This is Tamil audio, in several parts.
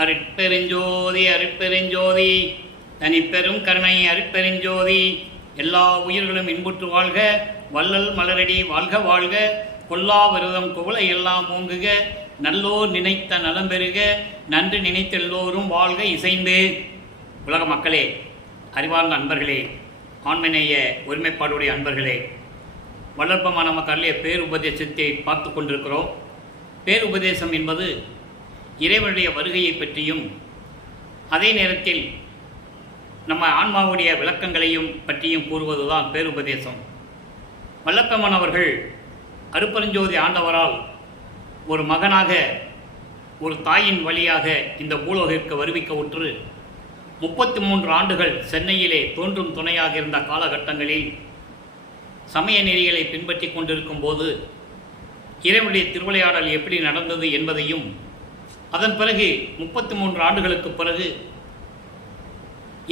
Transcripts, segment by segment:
அருட்பெருஞ்சோதி அருட்பெருஞ்சோதி தனிப்பெரும் கருணை அருட்பெருஞ்சோதி. எல்லா உயிர்களும் இன்புற்று வாழ்க, வள்ளல் மலரடி வாழ்க வாழ்க, கொல்லா விரதம் குவளை எல்லாம் ஓங்குக, நல்லோர் நினைத்த நலம் பெறுக, நன்று நினைத்த எல்லோரும் வாழ்க இசைந்து. உலக மக்களே, அறிவார்ந்த அன்பர்களே, ஆண்மநேய ஒருமைப்பாடுடைய அன்பர்களே, வளர்ப்பமான நமக்கு அருளிய பேருபதேசத்தை பார்த்து கொண்டிருக்கிறோம். பேருபதேசம் என்பது இறைவனுடைய வருகையை பற்றியும் அதே நேரத்தில் நம்ம ஆன்மாவுடைய விளக்கங்களையும் பற்றியும் கூறுவதுதான் பேருபதேசம். வல்லப்பெருமான் அவர்கள் அருட்பெருஞ்சோதி ஆண்டவரால் ஒரு மகனாக, ஒரு தாயின் வழியாக இந்த பூலோகிற்கு வருவிக்க உற்று 33 ஆண்டுகள் சென்னையிலே தோன்றும் துணையாக இருந்த காலகட்டங்களில் சமய நெறிகளை பின்பற்றி கொண்டிருக்கும் போது இறைவனுடைய திருவிளையாடல் எப்படி நடந்தது என்பதையும், அதன் பிறகு 33 ஆண்டுகளுக்கு பிறகு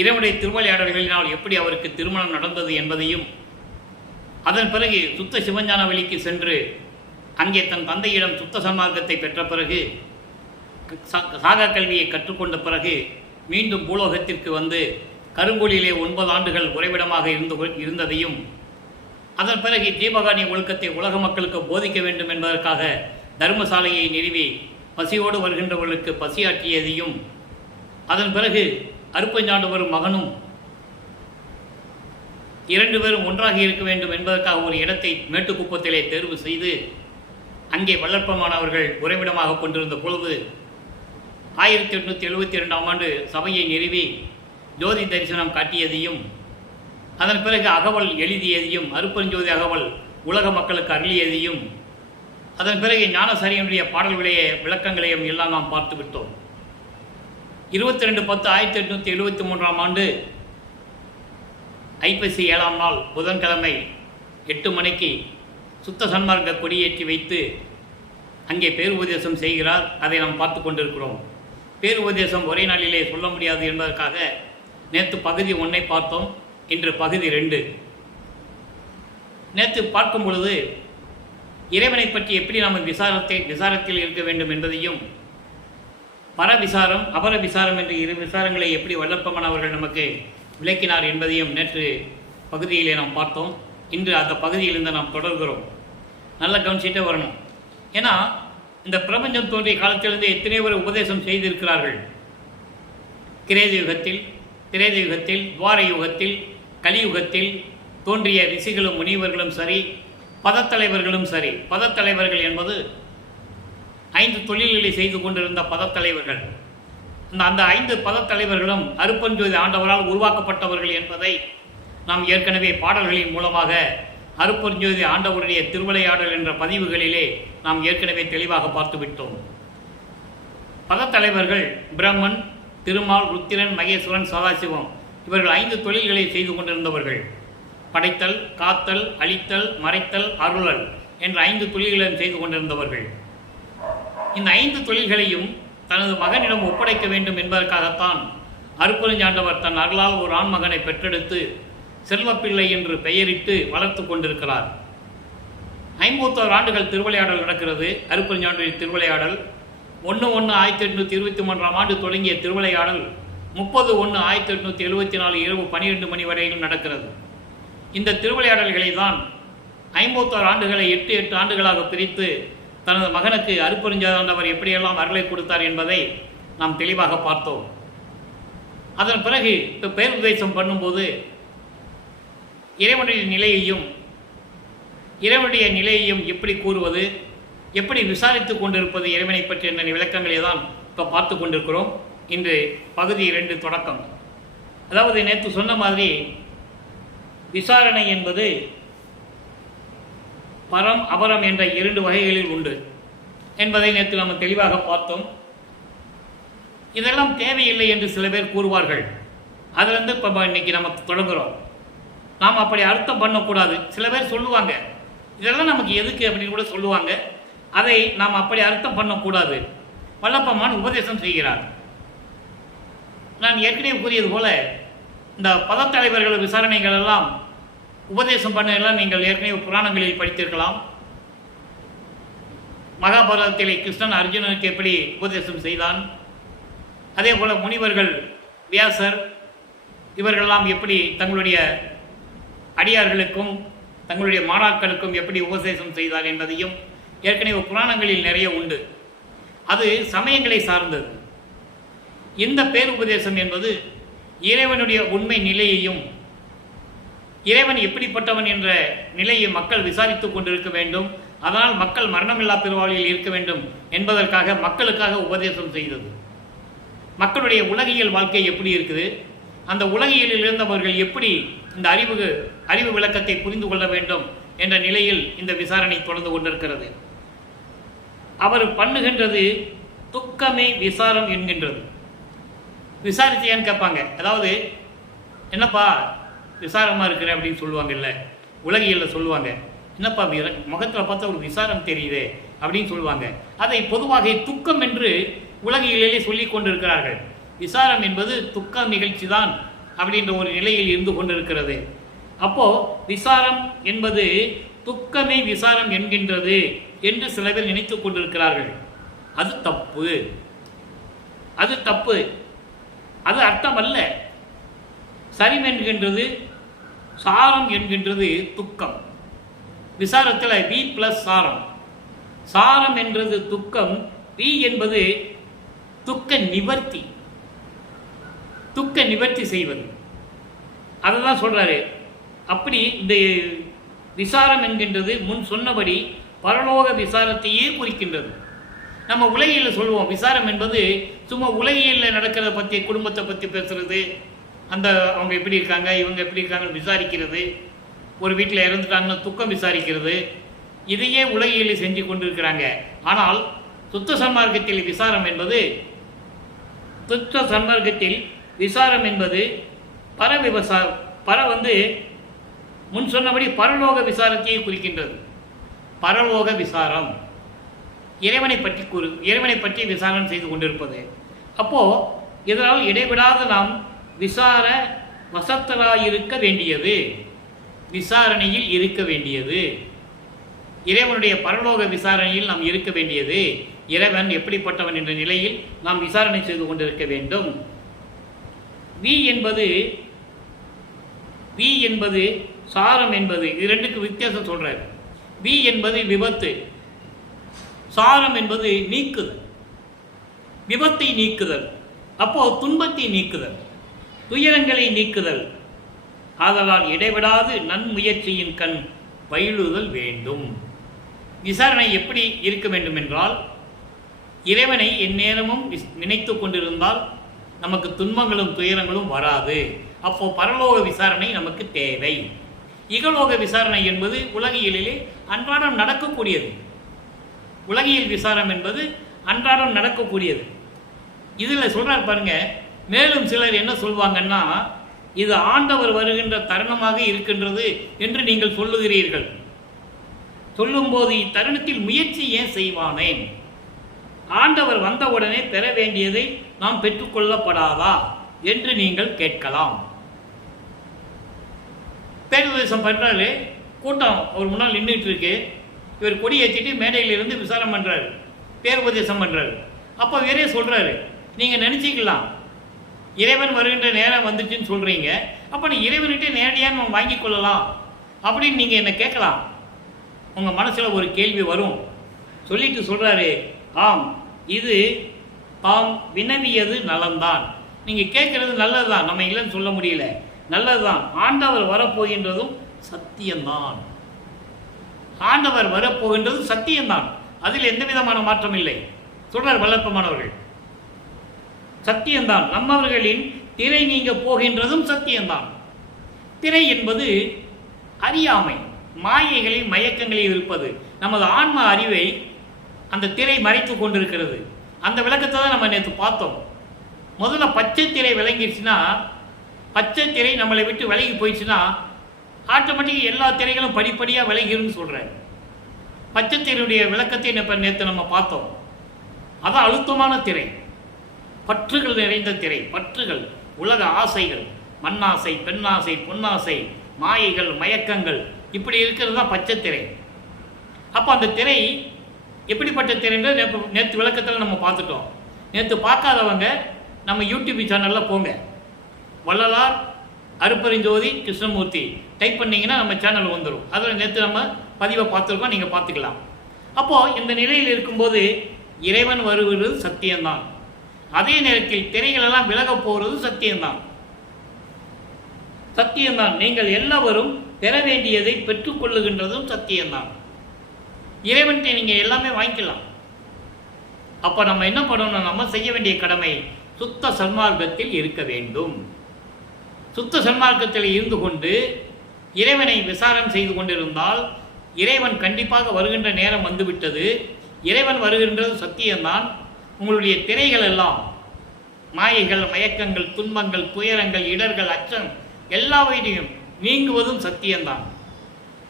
இறைவனுடைய திருவிளையாடல்களினால் எப்படி அவருக்கு திருமணம் நடந்தது என்பதையும், அதன் பிறகு சுத்த சிவஞான வழிக்கு சென்று அங்கே தன் தந்தையிடம் சுத்த சன்மார்க்கத்தை பெற்ற பிறகு, சாகா கல்வியை கற்றுக்கொண்ட பிறகு மீண்டும் பூலோகத்திற்கு வந்து கருங்கோளிலே 9 ஆண்டுகள் உறைவிடமாக இருந்ததையும், அதன் பிறகு தீபகாணி ஒழுக்கத்தை உலக மக்களுக்கு போதிக்க வேண்டும் என்பதற்காக தர்மசாலையை நிறுவி பசியோடு வருகின்றவர்களுக்கு பசியாற்றியதையும், அதன் பிறகு அருட்பெருஞ்சாண்டவரும் மகனும் 2 பேரும் ஒன்றாக இருக்க வேண்டும் என்பதற்காக ஒரு இடத்தை மேட்டுக்குப்பத்திலே தேர்வு செய்து அங்கே வல்லற்பமானவர்கள் உறைவிடமாக கொண்டிருந்த பொழுது 1872ஆம் ஆண்டு சபையை நிறுவி ஜோதி தரிசனம் காட்டியதையும், அதன் பிறகு அகவல் எழுதியதையும், அருட்பெருஞ்சோதி அகவல் உலக மக்களுக்கு அருளியதையும், அதன் பிறகு ஞானசாரியனுடைய பாடல்களைய விளக்கங்களையும் எல்லாம் நாம் பார்த்து விட்டோம். 22/10/1873ஆம் ஆண்டு ஐப்பசி 7ஆம் நாள் புதன்கிழமை 8 மணிக்கு சுத்த சன்மார்க்க கொடியேற்றி வைத்து அங்கே பேருபதேசம் செய்கிறார். அதை நாம் பார்த்து கொண்டிருக்கிறோம். பேருபதேசம் ஒரே நாளிலே சொல்ல முடியாது என்பதற்காக நேற்று பகுதி 1 பார்த்தோம். இன்று பகுதி 2. நேற்று பார்க்கும் பொழுது இறைவனை பற்றி எப்படி நாம் விசாரத்தில் இருக்க வேண்டும் என்பதையும், பரவிசாரம் அபர விசாரம் என்ற 2 விசாரங்களை எப்படி வல்லப்பெருமான் அவர்கள் நமக்கு விளக்கினார் என்பதையும் நேற்று பகுதியிலே நாம் பார்த்தோம். இன்று அந்த பகுதியிலிருந்து நாம் தொடர்கிறோம். நல்ல கவனிச்சிட்டே வரணும். ஏன்னா இந்த பிரபஞ்சம் தோன்றிய காலத்திலிருந்து எத்தனையோ பேர் உபதேசம் செய்திருக்கிறார்கள். கிரேத யுகத்தில், திரேத யுகத்தில், துவார யுகத்தில், கலியுகத்தில் தோன்றிய ரிஷிகளும் முனிவர்களும் சரி, பதத்தலைவர்களும் சரி. பதத்தலைவர்கள் என்பது 5 தொழில்களை செய்து கொண்டிருந்த பதத்தலைவர்கள். அந்த 5 பதத்தலைவர்களும் அருட்பெருஞ்சோதி ஆண்டவரால் உருவாக்கப்பட்டவர்கள் என்பதை நாம் ஏற்கனவே பாடல்களின் மூலமாக அருட்பெருஞ்சோதி ஆண்டவருடைய திருவிளையாடல் என்ற பதிவுகளிலே நாம் ஏற்கனவே தெளிவாக பார்த்துவிட்டோம். பதத்தலைவர்கள் பிரம்மன், திருமால், ருத்திரன், மகேஸ்வரன், சதாசிவம் இவர்கள் 5 தொழில்களை செய்து கொண்டிருந்தவர்கள். படைத்தல், காத்தல், அழித்தல், மறைத்தல், அருளல் என்ற 5 தொழில்களையும் செய்து கொண்டிருந்தவர்கள். இந்த 5 தொழில்களையும் தனது மகனிடம் ஒப்படைக்க வேண்டும் என்பதற்காகத்தான் அருட்பெருஞ்சாண்டவர் தன் அருளால் ஒரு ஆண் மகனை பெற்றெடுத்து செல்வப்பிள்ளை என்று பெயரிட்டு வளர்த்து கொண்டிருக்கிறார். 51 ஆண்டுகள் திருவிளையாடல் நடக்கிறது. அருட்பெருஞ்சாண்டவரின் திருவிளையாடல் 1/1/1823ஆம் ஆண்டு தொடங்கிய திருவிளையாடல் 30/1/1874 இரவு 12 மணி வரையிலும் நடக்கிறது. இந்த திருவிளையாடல்களை தான் 51 ஆண்டுகளை 8 ஆண்டுகளாக பிரித்து தனது மகனுக்கு அருட்பெருஞ்சாண்டவர் எப்படியெல்லாம் அருளை கொடுத்தார் என்பதை நாம் தெளிவாக பார்த்தோம். அதன் பிறகு இப்போ பேருபதேசம் பண்ணும்போது இறைவனுடைய நிலையையும் எப்படி கூறுவது, எப்படி விசாரித்து கொண்டிருப்பது இறைவனை பற்றி என்ற விளக்கங்களை தான் இப்போ பார்த்து கொண்டிருக்கிறோம். இன்று பகுதி 2 தொடக்கம். அதாவது நேற்று சொன்ன மாதிரி விசாரணை என்பது பரம் அபரம் என்ற 2 வகைகளில் உண்டு என்பதை நேற்று நம்ம தெளிவாக பார்த்தோம். இதெல்லாம் தேவையில்லை என்று சில பேர் கூறுவார்கள். அதிலிருந்து இப்போ இன்னைக்கு நம்ம தொடங்குகிறோம். நாம் அப்படி அர்த்தம் பண்ணக்கூடாது. சில பேர் சொல்லுவாங்க, இதெல்லாம் நமக்கு எதுக்கு அப்படின்னு கூட சொல்லுவாங்க. அதை நாம் அப்படி அர்த்தம் பண்ணக்கூடாது. வல்லப்பெருமான் உபதேசம் செய்கிறார். நான் ஏற்கனவே கூறியது போல இந்த பதத்தலைவர்கள் விசாரணைகள் எல்லாம் உபதேசம் பண்ணலாம். நீங்கள் ஏற்கனவே புராணங்களில் படித்திருக்கலாம். மகாபாரதத்திலே கிருஷ்ணன் அர்ஜுனனுக்கு எப்படி உபதேசம் செய்தான், அதே போல் முனிவர்கள் வியாசர் இவர்களெல்லாம் எப்படி தங்களுடைய அடியார்களுக்கும் தங்களுடைய மாணாக்களுக்கும் எப்படி உபதேசம் செய்தார் என்பதையும் ஏற்கனவே புராணங்களில் நிறைய உண்டு. அது சமயங்களை சார்ந்தது. இந்த பேருபதேசம் என்பது இறைவனுடைய உண்மை நிலையையும் இறைவன் எப்படிப்பட்டவன் என்ற நிலையை மக்கள் விசாரித்துக் கொண்டிருக்க வேண்டும். அதனால் மக்கள் மரணமில்லா பெருவாழ்வில் இருக்க வேண்டும் என்பதற்காக மக்களுக்காக உபதேசம் செய்தது. மக்களுடைய உலகியல் வாழ்க்கை எப்படி இருக்குது, அந்த உலகியலில் இருந்தவர்கள் எப்படி இந்த அறிவு விளக்கத்தை புரிந்து கொள்ள வேண்டும் என்ற நிலையில் இந்த விசாரணை தொடர்ந்து கொண்டிருக்கிறது. அவர் பண்ணுகின்றது துக்கமே விசாரம் என்கின்றது. விசாரிச்சியான்னு கேட்பாங்க. அதாவது என்னப்பா விசாரமாக இருக்கிற அப்படின்னு சொல்லுவாங்கல்ல, உலகியலில் சொல்லுவாங்க. என்னப்பா முகத்தில் பார்த்தா ஒரு விசாரம் தெரியுதே அப்படின்னு சொல்லுவாங்க. அதை பொதுவாக துக்கம் என்று உலகியலிலே சொல்லி கொண்டிருக்கிறார்கள். விசாரம் என்பது துக்க நிகழ்ச்சி தான் அப்படின்ற ஒரு நிலையில் இருந்து கொண்டிருக்கிறது. அப்போ விசாரம் என்பது துக்கமே விசாரம் என்கின்றது என்று சில பேர் நினைத்து கொண்டிருக்கிறார்கள். அது தப்பு, அது தப்பு, அது அர்த்தம் அல்ல. சரி என்கின்றது சாரம் என்கின்றது துக்கம். விசாரத்தில் வி பிளஸ் சாரம். சாரம் என்றது துக்கம், வி என்பது துக்க நிவர்த்தி, துக்க நிவர்த்தி செய்வது. அதை தான் சொல்றாரு. அப்படி இந்த விசாரம் என்கின்றது முன் சொன்னபடி பரலோக விசாரத்தையே குறிக்கின்றது. நம்ம உலகியலில் சொல்லுவோம் விசாரம் என்பது சும்மா உலகியலில் நடக்கிறத பற்றி, குடும்பத்தை பற்றி பேசுறது, அந்த அவங்க எப்படி இருக்காங்க இவங்க எப்படி இருக்காங்கன்னு விசாரிக்கிறது, ஒரு வீட்டில் இறந்துட்டாங்கன்னா துக்கம் விசாரிக்கிறது, இதையே உலகியலில் செஞ்சு கொண்டிருக்கிறாங்க. ஆனால் சுத்த சன்மார்க்கத்தில் விசாரம் என்பது விசாரம் என்பது முன் சொன்னபடி பரலோக விசாரத்தையே குறிக்கின்றது. பரலோக விசாரம் இறைவனை பற்றி விசாரணை செய்து கொண்டிருப்பது. அப்போ இதனால் இடைவிடாது நாம் விசார வசத்தராயிருக்க வேண்டியது, விசாரணையில் இருக்க வேண்டியது, இறைவனுடைய பரலோக விசாரணையில் நாம் இருக்க வேண்டியது. இறைவன் எப்படிப்பட்டவன் என்ற நிலையில் நாம் விசாரணை செய்து கொண்டிருக்க வேண்டும். வி என்பது சாரம் என்பது, இது ரெண்டுக்கு வித்தியாசம் சொல்றாரு. வி என்பது விபத்து, சாரம் என்பது நீக்குதல், விபத்தை நீக்குதல். அப்போ துன்பத்தை நீக்குதல், துயரங்களை நீக்குதல். ஆதலால் இடைவிடாது நன்முயற்சியின் கண் பயிலுதல் வேண்டும். விசாரணை எப்படி இருக்க வேண்டும் என்றால், இறைவனை எந்நேரமும் நினைத்து கொண்டிருந்தால் நமக்கு துன்பங்களும் துயரங்களும் வராது. அப்போ பரலோக விசாரணை நமக்கு தேவை. இகலோக விசாரணை என்பது உலகியலிலே அன்றாடம் நடக்கக்கூடியது. உலகியல் விசாரம் என்பது அன்றாடம் நடக்கக்கூடியது. இதில் சொல்றார் பாருங்க. மேலும் சிலர் என்ன சொல்வாங்கன்னா, இது ஆண்டவர் வருகின்ற தருணமாக இருக்கின்றது என்று நீங்கள் சொல்லுகிறீர்கள். சொல்லும்போது இத்தருணத்தில் முயற்சி ஏன் செய்வானேன்? ஆண்டவர் வந்தவுடனே பெற வேண்டியதை நாம் பெற்றுக்கொள்ளப்படாதா என்று நீங்கள் கேட்கலாம். பேருபதேசம் பண்றாரு, கூட்டம் ஒரு முன்னால் நின்றுட்டு இருக்கு. இவர் கொடி ஏற்றிட்டு மேடையிலிருந்து விசாரம் பண்றாரு, பேருபதேசம் பண்றாரு. அப்போ வேறே சொல்றாரு, நீங்க நினைச்சிக்கலாம் இறைவன் வருகின்ற நேரம் வந்துச்சுன்னு சொல்றீங்க, அப்போ நீ இறைவன்கிட்ட நேரடியாக நம்ம வாங்கி கொள்ளலாம் அப்படின்னு நீங்க என்ன கேட்கலாம். உங்க மனசுல ஒரு கேள்வி வரும். சொல்லிட்டு சொல்றாரு, ஆம், இது தாம் வினவியது நலம்தான், நீங்க கேட்கறது நல்லதுதான், நம்ம இல்லைன்னு சொல்ல முடியல, நல்லதுதான். ஆண்டவர் வரப்போகின்றதும் சத்தியம்தான், ஆண்டவர் வரப்போகின்றதும் சத்தியம்தான், அதில் எந்த விதமான மாற்றம் இல்லை சொல்றார் வல்லப்பமானவர்கள். சத்தியம்தான். நம்மவர்களின் திரை நீங்க போகின்றதும் சத்தியம்தான். திரை என்பது அறியாமை, மாயைகளில் மயக்கங்களில் இருப்பது. நமது ஆன்ம அறிவை அந்த திரை மறைத்து கொண்டிருக்கிறது. அந்த விளக்கத்தை தான் நம்ம நேற்று பார்த்தோம். முதல்ல பச்சை திரை விளங்கிடுச்சுன்னா, பச்சை திரை நம்மளை விட்டு விலகி போயிடுச்சுன்னா ஆட்டோமேட்டிக்காக எல்லா திரைகளும் படிப்படியாக விலகிருன்னு சொல்கிறேன். பச்சை திரையுடைய விளக்கத்தை நேற்று நம்ம பார்த்தோம். அதான் அழுத்தமான திரை, பற்றுகள் நிறைந்த திரை. பற்றுகள், உலக ஆசைகள், மண்ணாசை, பெண்ணாசை, பொன்னாசை, மாயைகள், மயக்கங்கள், இப்படி இருக்கிறது தான் பச்சை திரை. அப்போ அந்த திரை எப்படிப்பட்ட திரைன்றது நேற்று விளக்கத்தில் நம்ம பார்த்துட்டோம். நேற்று பார்க்காதவங்க நம்ம யூடியூப் சேனலில் போங்க, வள்ளலார் அருப்பெருஞ்சோதி கிருஷ்ணமூர்த்தி டைப் பண்ணிங்கன்னா நம்ம சேனல் வந்துடும். அதில் நேற்று நம்ம பதிவை பார்த்துருக்கோம், நீங்கள் பார்த்துக்கலாம். அப்போது இந்த நிலையில் இருக்கும்போது இறைவன் வருவது சத்தியம்தான். அதே நேரத்தில் திரைகளெல்லாம் விலக போகிறது சத்தியம்தான். சத்தியம்தான். நீங்கள் எல்லாரும் பெற வேண்டியதை பெற்றுக்கொள்ளுகின்றதும் சத்தியம்தான். இறைவன்கிட்ட நீங்கள் எல்லாமே வாங்கிக்கலாம். அப்போ நம்ம என்ன பண்ணணும்? நம்ம செய்ய வேண்டிய கடமை சுத்த சன்மார்க்கத்தில் இருக்க வேண்டும். சுத்த சன்மார்க்கத்தில் இருந்து கொண்டு இறைவனை விசாரம் செய்து கொண்டிருந்தால் இறைவன் கண்டிப்பாக வருகின்ற நேரம் வந்துவிட்டது. இறைவன் வருகின்றது சத்தியம்தான். உங்களுடைய திரைகள் எல்லாம் மாயைகள், மயக்கங்கள், துன்பங்கள், துயரங்கள், இடர்கள், அச்சம் எல்லாவற்றையும் நீங்குவதும் சத்தியம்தான்.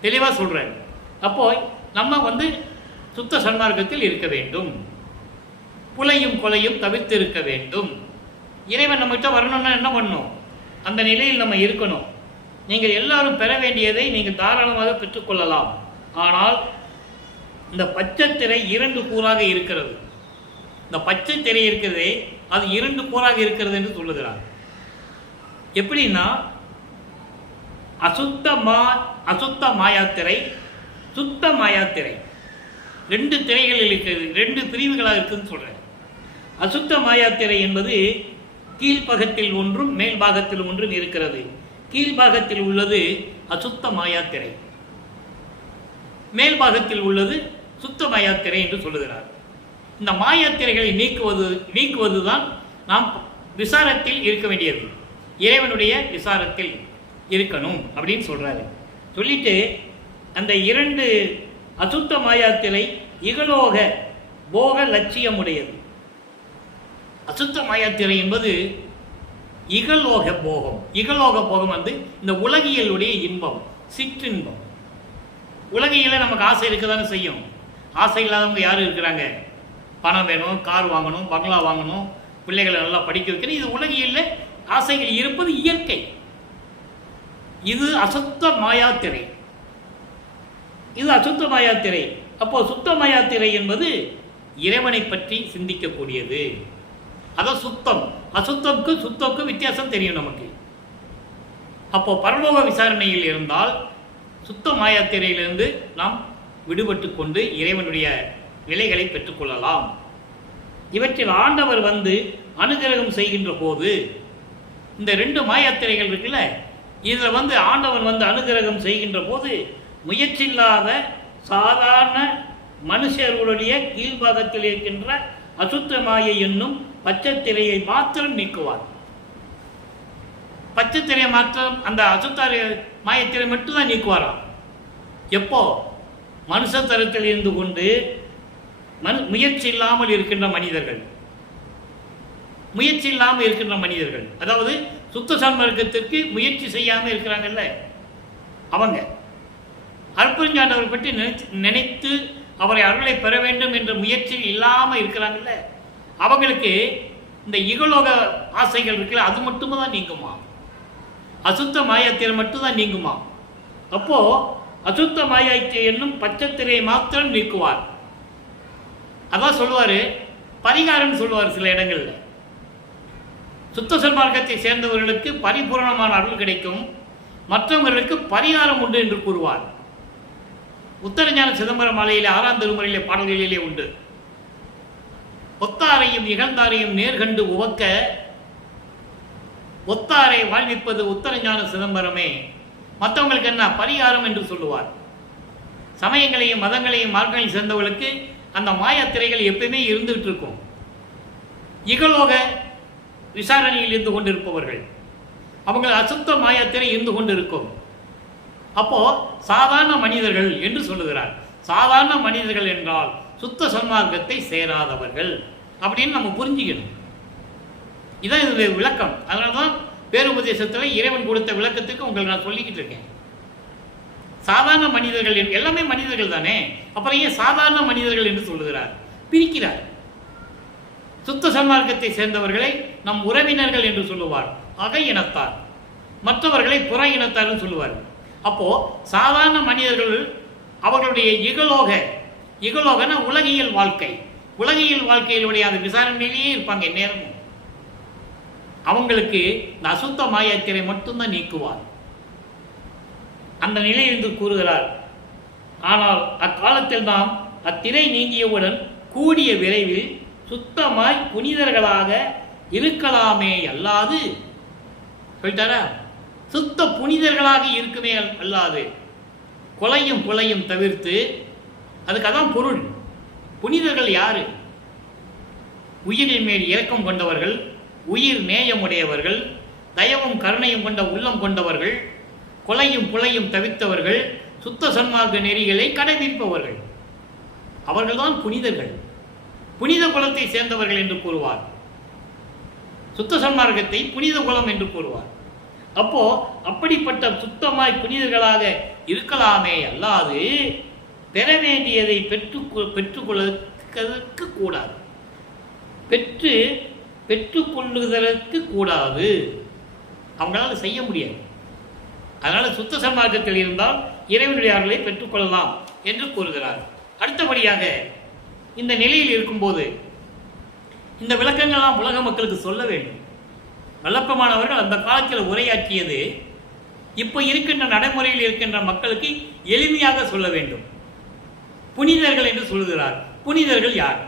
தெளிவாக சொல்கிறேன். அப்போ நம்ம சுத்த சன்மார்க்கத்தில் இருக்க வேண்டும். புலையும் கொலையும் தவிர்த்து இருக்க வேண்டும். இறைவன் நம்மகிட்ட வரணும்னா என்ன பண்ணணும்? அந்த நிலையில் நம்ம இருக்கணும். நீங்கள் எல்லாரும் பெற வேண்டியதை நீங்கள் தாராளமாக பெற்றுக்கொள்ளலாம். ஆனால் இந்த பச்சை திரை 2 கூறாக இருக்கிறது. இந்த பச்சை திரை இருக்கிறதே அது 2 கூறாக இருக்கிறது என்று சொல்லுகிறார். எப்படின்னா அசுத்த மாயாத்திரை, சுத்த மாயாத்திரை, 2 திரைகள் இருக்கிறது, 2 பிரிவுகளாக இருக்குதுன்னு சொல்கிறேன். அசுத்த மாயாத்திரை என்பது கீழ்பாகத்தில் ஒன்றும் மேல் பாகத்தில் ஒன்றும் இருக்கிறது. கீழ்பாகத்தில் உள்ளது அசுத்த மாயாத்திரை, மேல் பாகத்தில் உள்ளது சுத்த மாயாத்திரை என்று சொல்லுகிறார். இந்த மாயாத்திரைகளை நீக்குவதுதான் நாம் விசாரத்தில் இருக்க வேண்டியது. இறைவனுடைய விசாரத்தில் இருக்கணும் அப்படின்னு சொல்றாரு. சொல்லிட்டு அந்த 2 அசுத்த மாயாத்திரை இகலோக போக லட்சியமுடையது. அசுத்த மாயாத்திரை என்பது இகலோக போகம். இகலோக போகம் இந்த உலகியலுடைய இன்பம், சிற்றின்பம். உலகியல நமக்கு ஆசை இருக்கதானே செய்யும். ஆசை இல்லாதவங்க யாரும் இருக்கிறாங்க? பணம் வேணும், கார் வாங்கணும், பங்களா வாங்கணும், பிள்ளைகளை நல்லா படிக்க வைக்கணும். இது உலகியல்ல ஆசைகள் இருப்பது இயற்கை. இது அசுத்த மாயாத்திரை. இது அசுத்த மாயாத்திரை. அப்போ சுத்த மாயாத்திரை என்பது இறைவனை பற்றி சிந்திக்கக்கூடியது. அதான் சுத்தம். அசுத்தம்க்கு சுத்தம்க்கு வித்தியாசம் தெரியும் நமக்கு. அப்போ பரலோக விசாரணையில் இருந்தால் சுத்த மாயாத்திரையிலிருந்து நாம் விடுபட்டு கொண்டு இறைவனுடைய நிலைகளை பெற்றுக்கொள்ளலாம். இவற்றில் ஆண்டவர் அனுகிரகம் செய்கின்ற போது இந்த 2 மாயாத்திரைகள் இருக்குல்ல, இதில் ஆண்டவன் அனுகிரகம் செய்கின்ற போது முயற்சியில்லாத சாதாரண மனுஷர்களுடைய கீழ்பாகத்தில் இருக்கின்ற அசுத்த மாயை என்னும் பச்சை திரையை மாத்திரம் நீக்குவார். பச்சை திரையை மாத்திரம், அந்த அசுத்த மாயத்திரை மட்டும்தான் நீக்குவாராம். எப்போ? மனுஷ தரத்தில் இருந்து கொண்டு முயற்சி இல்லாமல் இருக்கின்ற மனிதர்கள், முயற்சி இல்லாமல் இருக்கின்ற மனிதர்கள், அதாவது சுத்த சன்மார்க்கத்திற்கு முயற்சி செய்யாமல் இருக்கிறாங்கல்ல, அவங்க அருட்பெருஞ்சாண்டவரை பற்றி நினைத்து அவரை அருளை பெற வேண்டும் என்ற முயற்சி இல்லாமல் இருக்கிறாங்கல்ல, அவங்களுக்கு இந்த இகலோக ஆசைகள் இருக்குல்ல, அது மட்டுமே தான் நீங்குமா. அசுத்த மாயத்திரை மட்டும்தான் நீங்குமா. அப்போ அசுத்த மாயத்திரை என்னும் பச்சத்திரையை மாத்திரம் நீக்குவார். அதான் சொல்லுவார், பரிகாரம் சொல்லுவார். சில இடங்கள்ல சுத்த சன்மார்க்கத்தை சேர்ந்தவர்களுக்கு பரிபூர்ணமான அருள் கிடைக்கும், மற்றவர்களுக்கு பரிகாரம் உண்டு என்று கூறுவார். உத்தரஞான சிதம்பரம் மாலையிலே 6ஆம் திருமுறையிலே பாடல்களிலே உண்டு. ஒத்தாரையும் இகழ்ந்தாரையும் நேர்கண்டு உவக்க ஒத்தாரை வாழ்விப்பது உத்தரஞான சிதம்பரமே. மற்றவங்களுக்கு என்ன பரிகாரம் என்று சொல்லுவார். சமயங்களையும் மதங்களையும் மார்க்கங்களையும் சேர்ந்தவர்களுக்கு அந்த மாயத்திரைகள் எப்பயுமே இருந்துகிட்டு இருக்கும். இகலோக விசாரணையில் இருந்து கொண்டிருப்பவர்கள் அவங்க அசுத்த மாயத்திரை இருந்து கொண்டிருக்கும். அப்போ சாதாரண மனிதர்கள் என்று சொல்லுகிறார். சாதாரண மனிதர்கள் என்றால் சுத்த சன்மார்க்கத்தை சேராதவர்கள் அப்படின்னு நம்ம புரிஞ்சுக்கணும். இதான் இதனுடைய விளக்கம். அதனால தான் பேருபதேசத்தில் இறைவன் கொடுத்த விளக்கத்துக்கு உங்களுக்கு நான் சொல்லிக்கிட்டு இருக்கேன். சாதாரண மனிதர்கள் எல்லாமே மனிதர்கள் தானே, அப்புறம் ஏன் சாதாரண மனிதர்கள் என்று சொல்லுகிறார்? பிரிக்கிறார். சுத்த சன்மார்க்கத்தை சேர்ந்தவர்களை நம் உறவினர்கள் என்று சொல்லுவார், அகை இனத்தார். மற்றவர்களை புற இனத்தார்னு சொல்லுவார். அப்போ சாதாரண மனிதர்கள் அவர்களுடைய இகலோகன உலகியல் வாழ்க்கை, உலகியல் வாழ்க்கையிலுடைய அந்த விசாரணையிலேயே இருப்பாங்க நேரமும். அவங்களுக்கு இந்த அசுத்த மாயாத்திரை மட்டும்தான் நீக்குவார். அந்த நிலையிலிருந்து கூறுகிறார். ஆனால் அக்காலத்தில் நாம் அத்திரை நீங்கியவுடன் கூடிய விரைவில் சுத்தமாய் புனிதர்களாக இருக்கலாமே அல்லாது, சொல்லிட்டாரா, சுத்த புனிதர்களாக இருக்குமே அல்லாது கொலையும் கொலையும் தவிர்த்து. அதுக்கு அதான் பொருள். புனிதர்கள் யாரு? உயிரின் மேல் இரக்கம் கொண்டவர்கள், உயிர் நேயமுடையவர்கள், தயவும் கருணையும் கொண்ட உள்ளம் கொண்டவர்கள், கொலையும் புலையும் தவிர்த்தவர்கள், சுத்த சன்மார்க்க நெறிகளை கடைபிடிப்பவர்கள். அவர்கள்தான் புனிதர்கள். புனித குலத்தை சேர்ந்தவர்கள் என்று கூறுவார். சுத்த சன்மார்க்கத்தை புனித குலம் என்று கூறுவார். அப்போ அப்படிப்பட்ட சுத்தமாய் புனிதர்களாக இருக்கலாமே அல்லாது பெற வேண்டியதை பெற்றுக்கொள்வதற்கு கூடாது, பெற்றுக்கொள்ளுதற்கு கூடாது. அவங்களால செய்ய முடியாது. அதனால சுத்த சன்மார்க்கத்தில் இருந்தால் இறைவனுடைய அருளை பெற்றுக்கொள்ளலாம் என்று கூறுகிறார். அடுத்தபடியாக இந்த நிலையில் இருக்கும்போது இந்த விளக்கங்கள்லாம் உலக மக்களுக்கு சொல்ல வேண்டும். வல்லப்பமானவர்கள் அந்த காலத்தில் உரையாற்றியது இப்போ இருக்கின்ற நடைமுறையில் இருக்கின்ற மக்களுக்கு எளிமையாக சொல்ல வேண்டும். புனிதர்கள் என்று சொல்லுகிறார். புனிதர்கள் யார்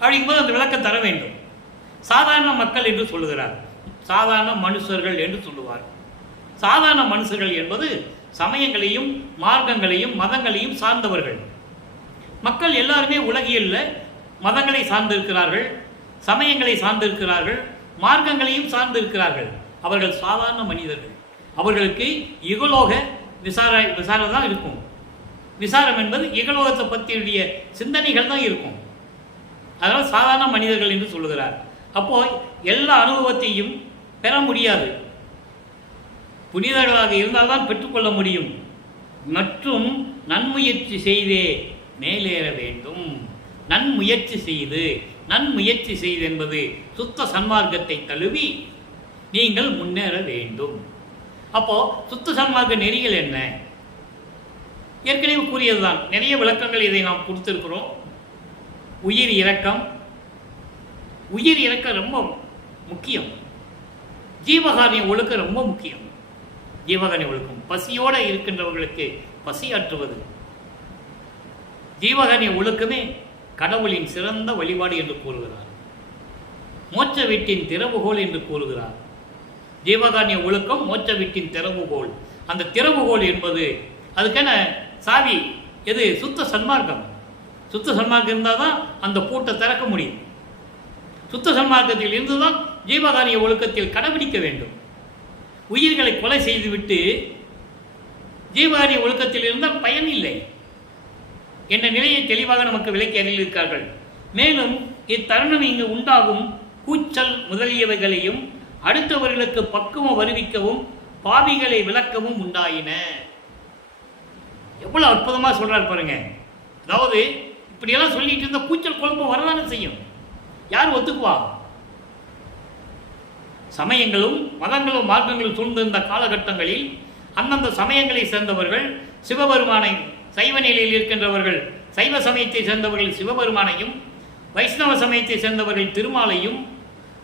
அப்படிங்கும்போது அந்த விளக்கம் தர வேண்டும். சாதாரண மக்கள் என்று சொல்லுகிறார். சாதாரண மனுஷர்கள் என்று சொல்லுவார். சாதாரண மனுஷர்கள் என்பது சமயங்களையும் மார்க்கங்களையும் மதங்களையும் சார்ந்தவர்கள். மக்கள் எல்லாருமே உலகியல்ல மதங்களை சார்ந்திருக்கிறார்கள், சமயங்களை சார்ந்திருக்கிறார்கள், மார்க்கங்களையும் சார்ந்திருக்கிறார்கள். அவர்கள் சாதாரண மனிதர்கள். அவர்களுக்கு இகலோக விசாரம் தான் இருக்கும். விசாரம் என்பது இகலோகத்தை பற்றிய சிந்தனைகள் தான் இருக்கும். அதனால் சாதாரண மனிதர்கள் என்று சொல்லுகிறார். அப்போ எல்லா அனுபவத்தையும் பெற முடியாது. புனிதர்களாக இருந்தால்தான் பெற்றுக்கொள்ள முடியும். மற்றும் நன்முயற்சி செய்தே மேலேற வேண்டும். நன்முயற்சி செய்து என்பது சுத்த சன்மார்க்கத்தை தழுவி நீங்கள் முன்னேற வேண்டும். அப்போ சுத்த சன்மார்க்க நெறிகள் என்ன? ஏற்கனவே கூறியதுதான். நிறைய விளக்கங்கள் இதை நாம் கொடுத்திருக்கிறோம். உயிர் இரக்கம் ரொம்ப முக்கியம். ஜீவகாரிய ஒழுக்கம் ரொம்ப முக்கியம். ஜீவகாரிய ஒழுக்கம் பசியோடு இருக்கின்றவர்களுக்கு பசியாற்றுவது. ஜீவகாரிய ஒழுக்கமே கடவுளின் சிறந்த வழிபாடு என்று கூறுகிறார். மோட்ச வீட்டின் திறவுகோல் என்று கூறுகிறார். ஜீவகாரிய ஒழுக்கம் மோட்ச வீட்டின் திறவுகோல். அந்த திறவுகோல் என்பது அதுக்கான சாவி எது? சுத்த சன்மார்க்கம். சுத்த சன்மார்க்கம் இருந்தால் தான் அந்த பூட்டை திறக்க முடியும். சுத்த சன்மார்க்கத்தில் இருந்துதான் ஜீவகாரிய ஒழுக்கத்தில் கடைபிடிக்க வேண்டும். உயிர்களை கொலை செய்துவிட்டு ஜீவகாரிய ஒழுக்கத்தில் இருந்தால் பயன் இல்லை என்ற நிலையை தெளிவாக நமக்கு விளக்கி அறிவிக்கிறார்கள். மேலும் இத்தருணம் இங்கு உண்டாகும் கூச்சல் முதலியவைகளையும் அடுத்தவர்களுக்கு பக்குவம் வருவிக்கவும் பாவிகளை விளக்கவும் உண்டாயின. எவ்வளவு அற்புதமா சொல்றார் பாருங்க. அதாவது இப்படியெல்லாம் சொல்லிட்டு இருந்த கூச்சல் குழப்பம் வரதானே செய்யும். யார் ஒத்துக்குவா? சமயங்களும் மதங்களும் மார்க்கங்களும் சூழ்ந்திருந்த காலகட்டங்களில் அந்தந்த சமயங்களை சேர்ந்தவர்கள் சிவபெருமானை, சைவ நிலையில் இருக்கின்றவர்கள் சைவ சமயத்தை சேர்ந்தவர்கள் சிவபெருமானையும், வைஷ்ணவ சமயத்தை சேர்ந்தவர்கள் திருமாலையும்,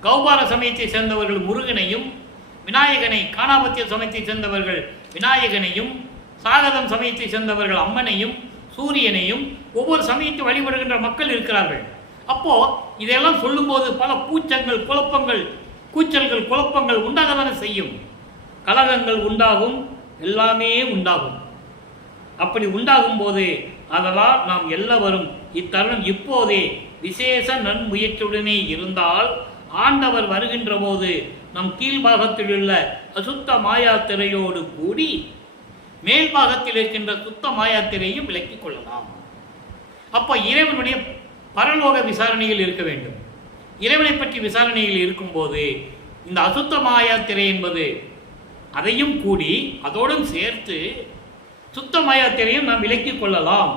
கௌபார சமயத்தை சேர்ந்தவர்கள் முருகனையும், விநாயகனை, காணாபத்திய சமயத்தை சேர்ந்தவர்கள் விநாயகனையும், சாகதம் சமயத்தை சேர்ந்தவர்கள் அம்மனையும், சூரியனையும் ஒவ்வொரு சமயத்தை வழிபடுகின்ற மக்கள் இருக்கிறார்கள். அப்போ இதெல்லாம் சொல்லும்போது பல கூச்சல்கள் குழப்பங்கள் உண்டாகத்தானே செய்யும். கலகங்கள் உண்டாகும், எல்லாமே உண்டாகும். அப்படி உண்டாகும் போது அதனால் நாம் எல்லாரும் இத்தருணம் இப்போதே விசேஷ நன்முயற்சியுடனே இருந்தால் ஆண்டவர் வருகின்ற போது நம் கீழ்பாகத்தில் உள்ள அசுத்த மாயாத்திரையோடு கூடி மேல்பாகத்தில் இருக்கின்ற சுத்த மாயாத்திரையும் விலக்கிக் கொள்ளலாம். அப்போ இறைவனுடைய பரலோக விசாரணையில் இருக்க வேண்டும். இறைவனை பற்றி விசாரணையில் இருக்கும்போது இந்த அசுத்த மாயாத்திரை என்பது அதையும் கூடி அதோடும் சேர்த்து சுத்த மாயாத்திரையும் நாம் விலக்கிக் கொள்ளலாம்.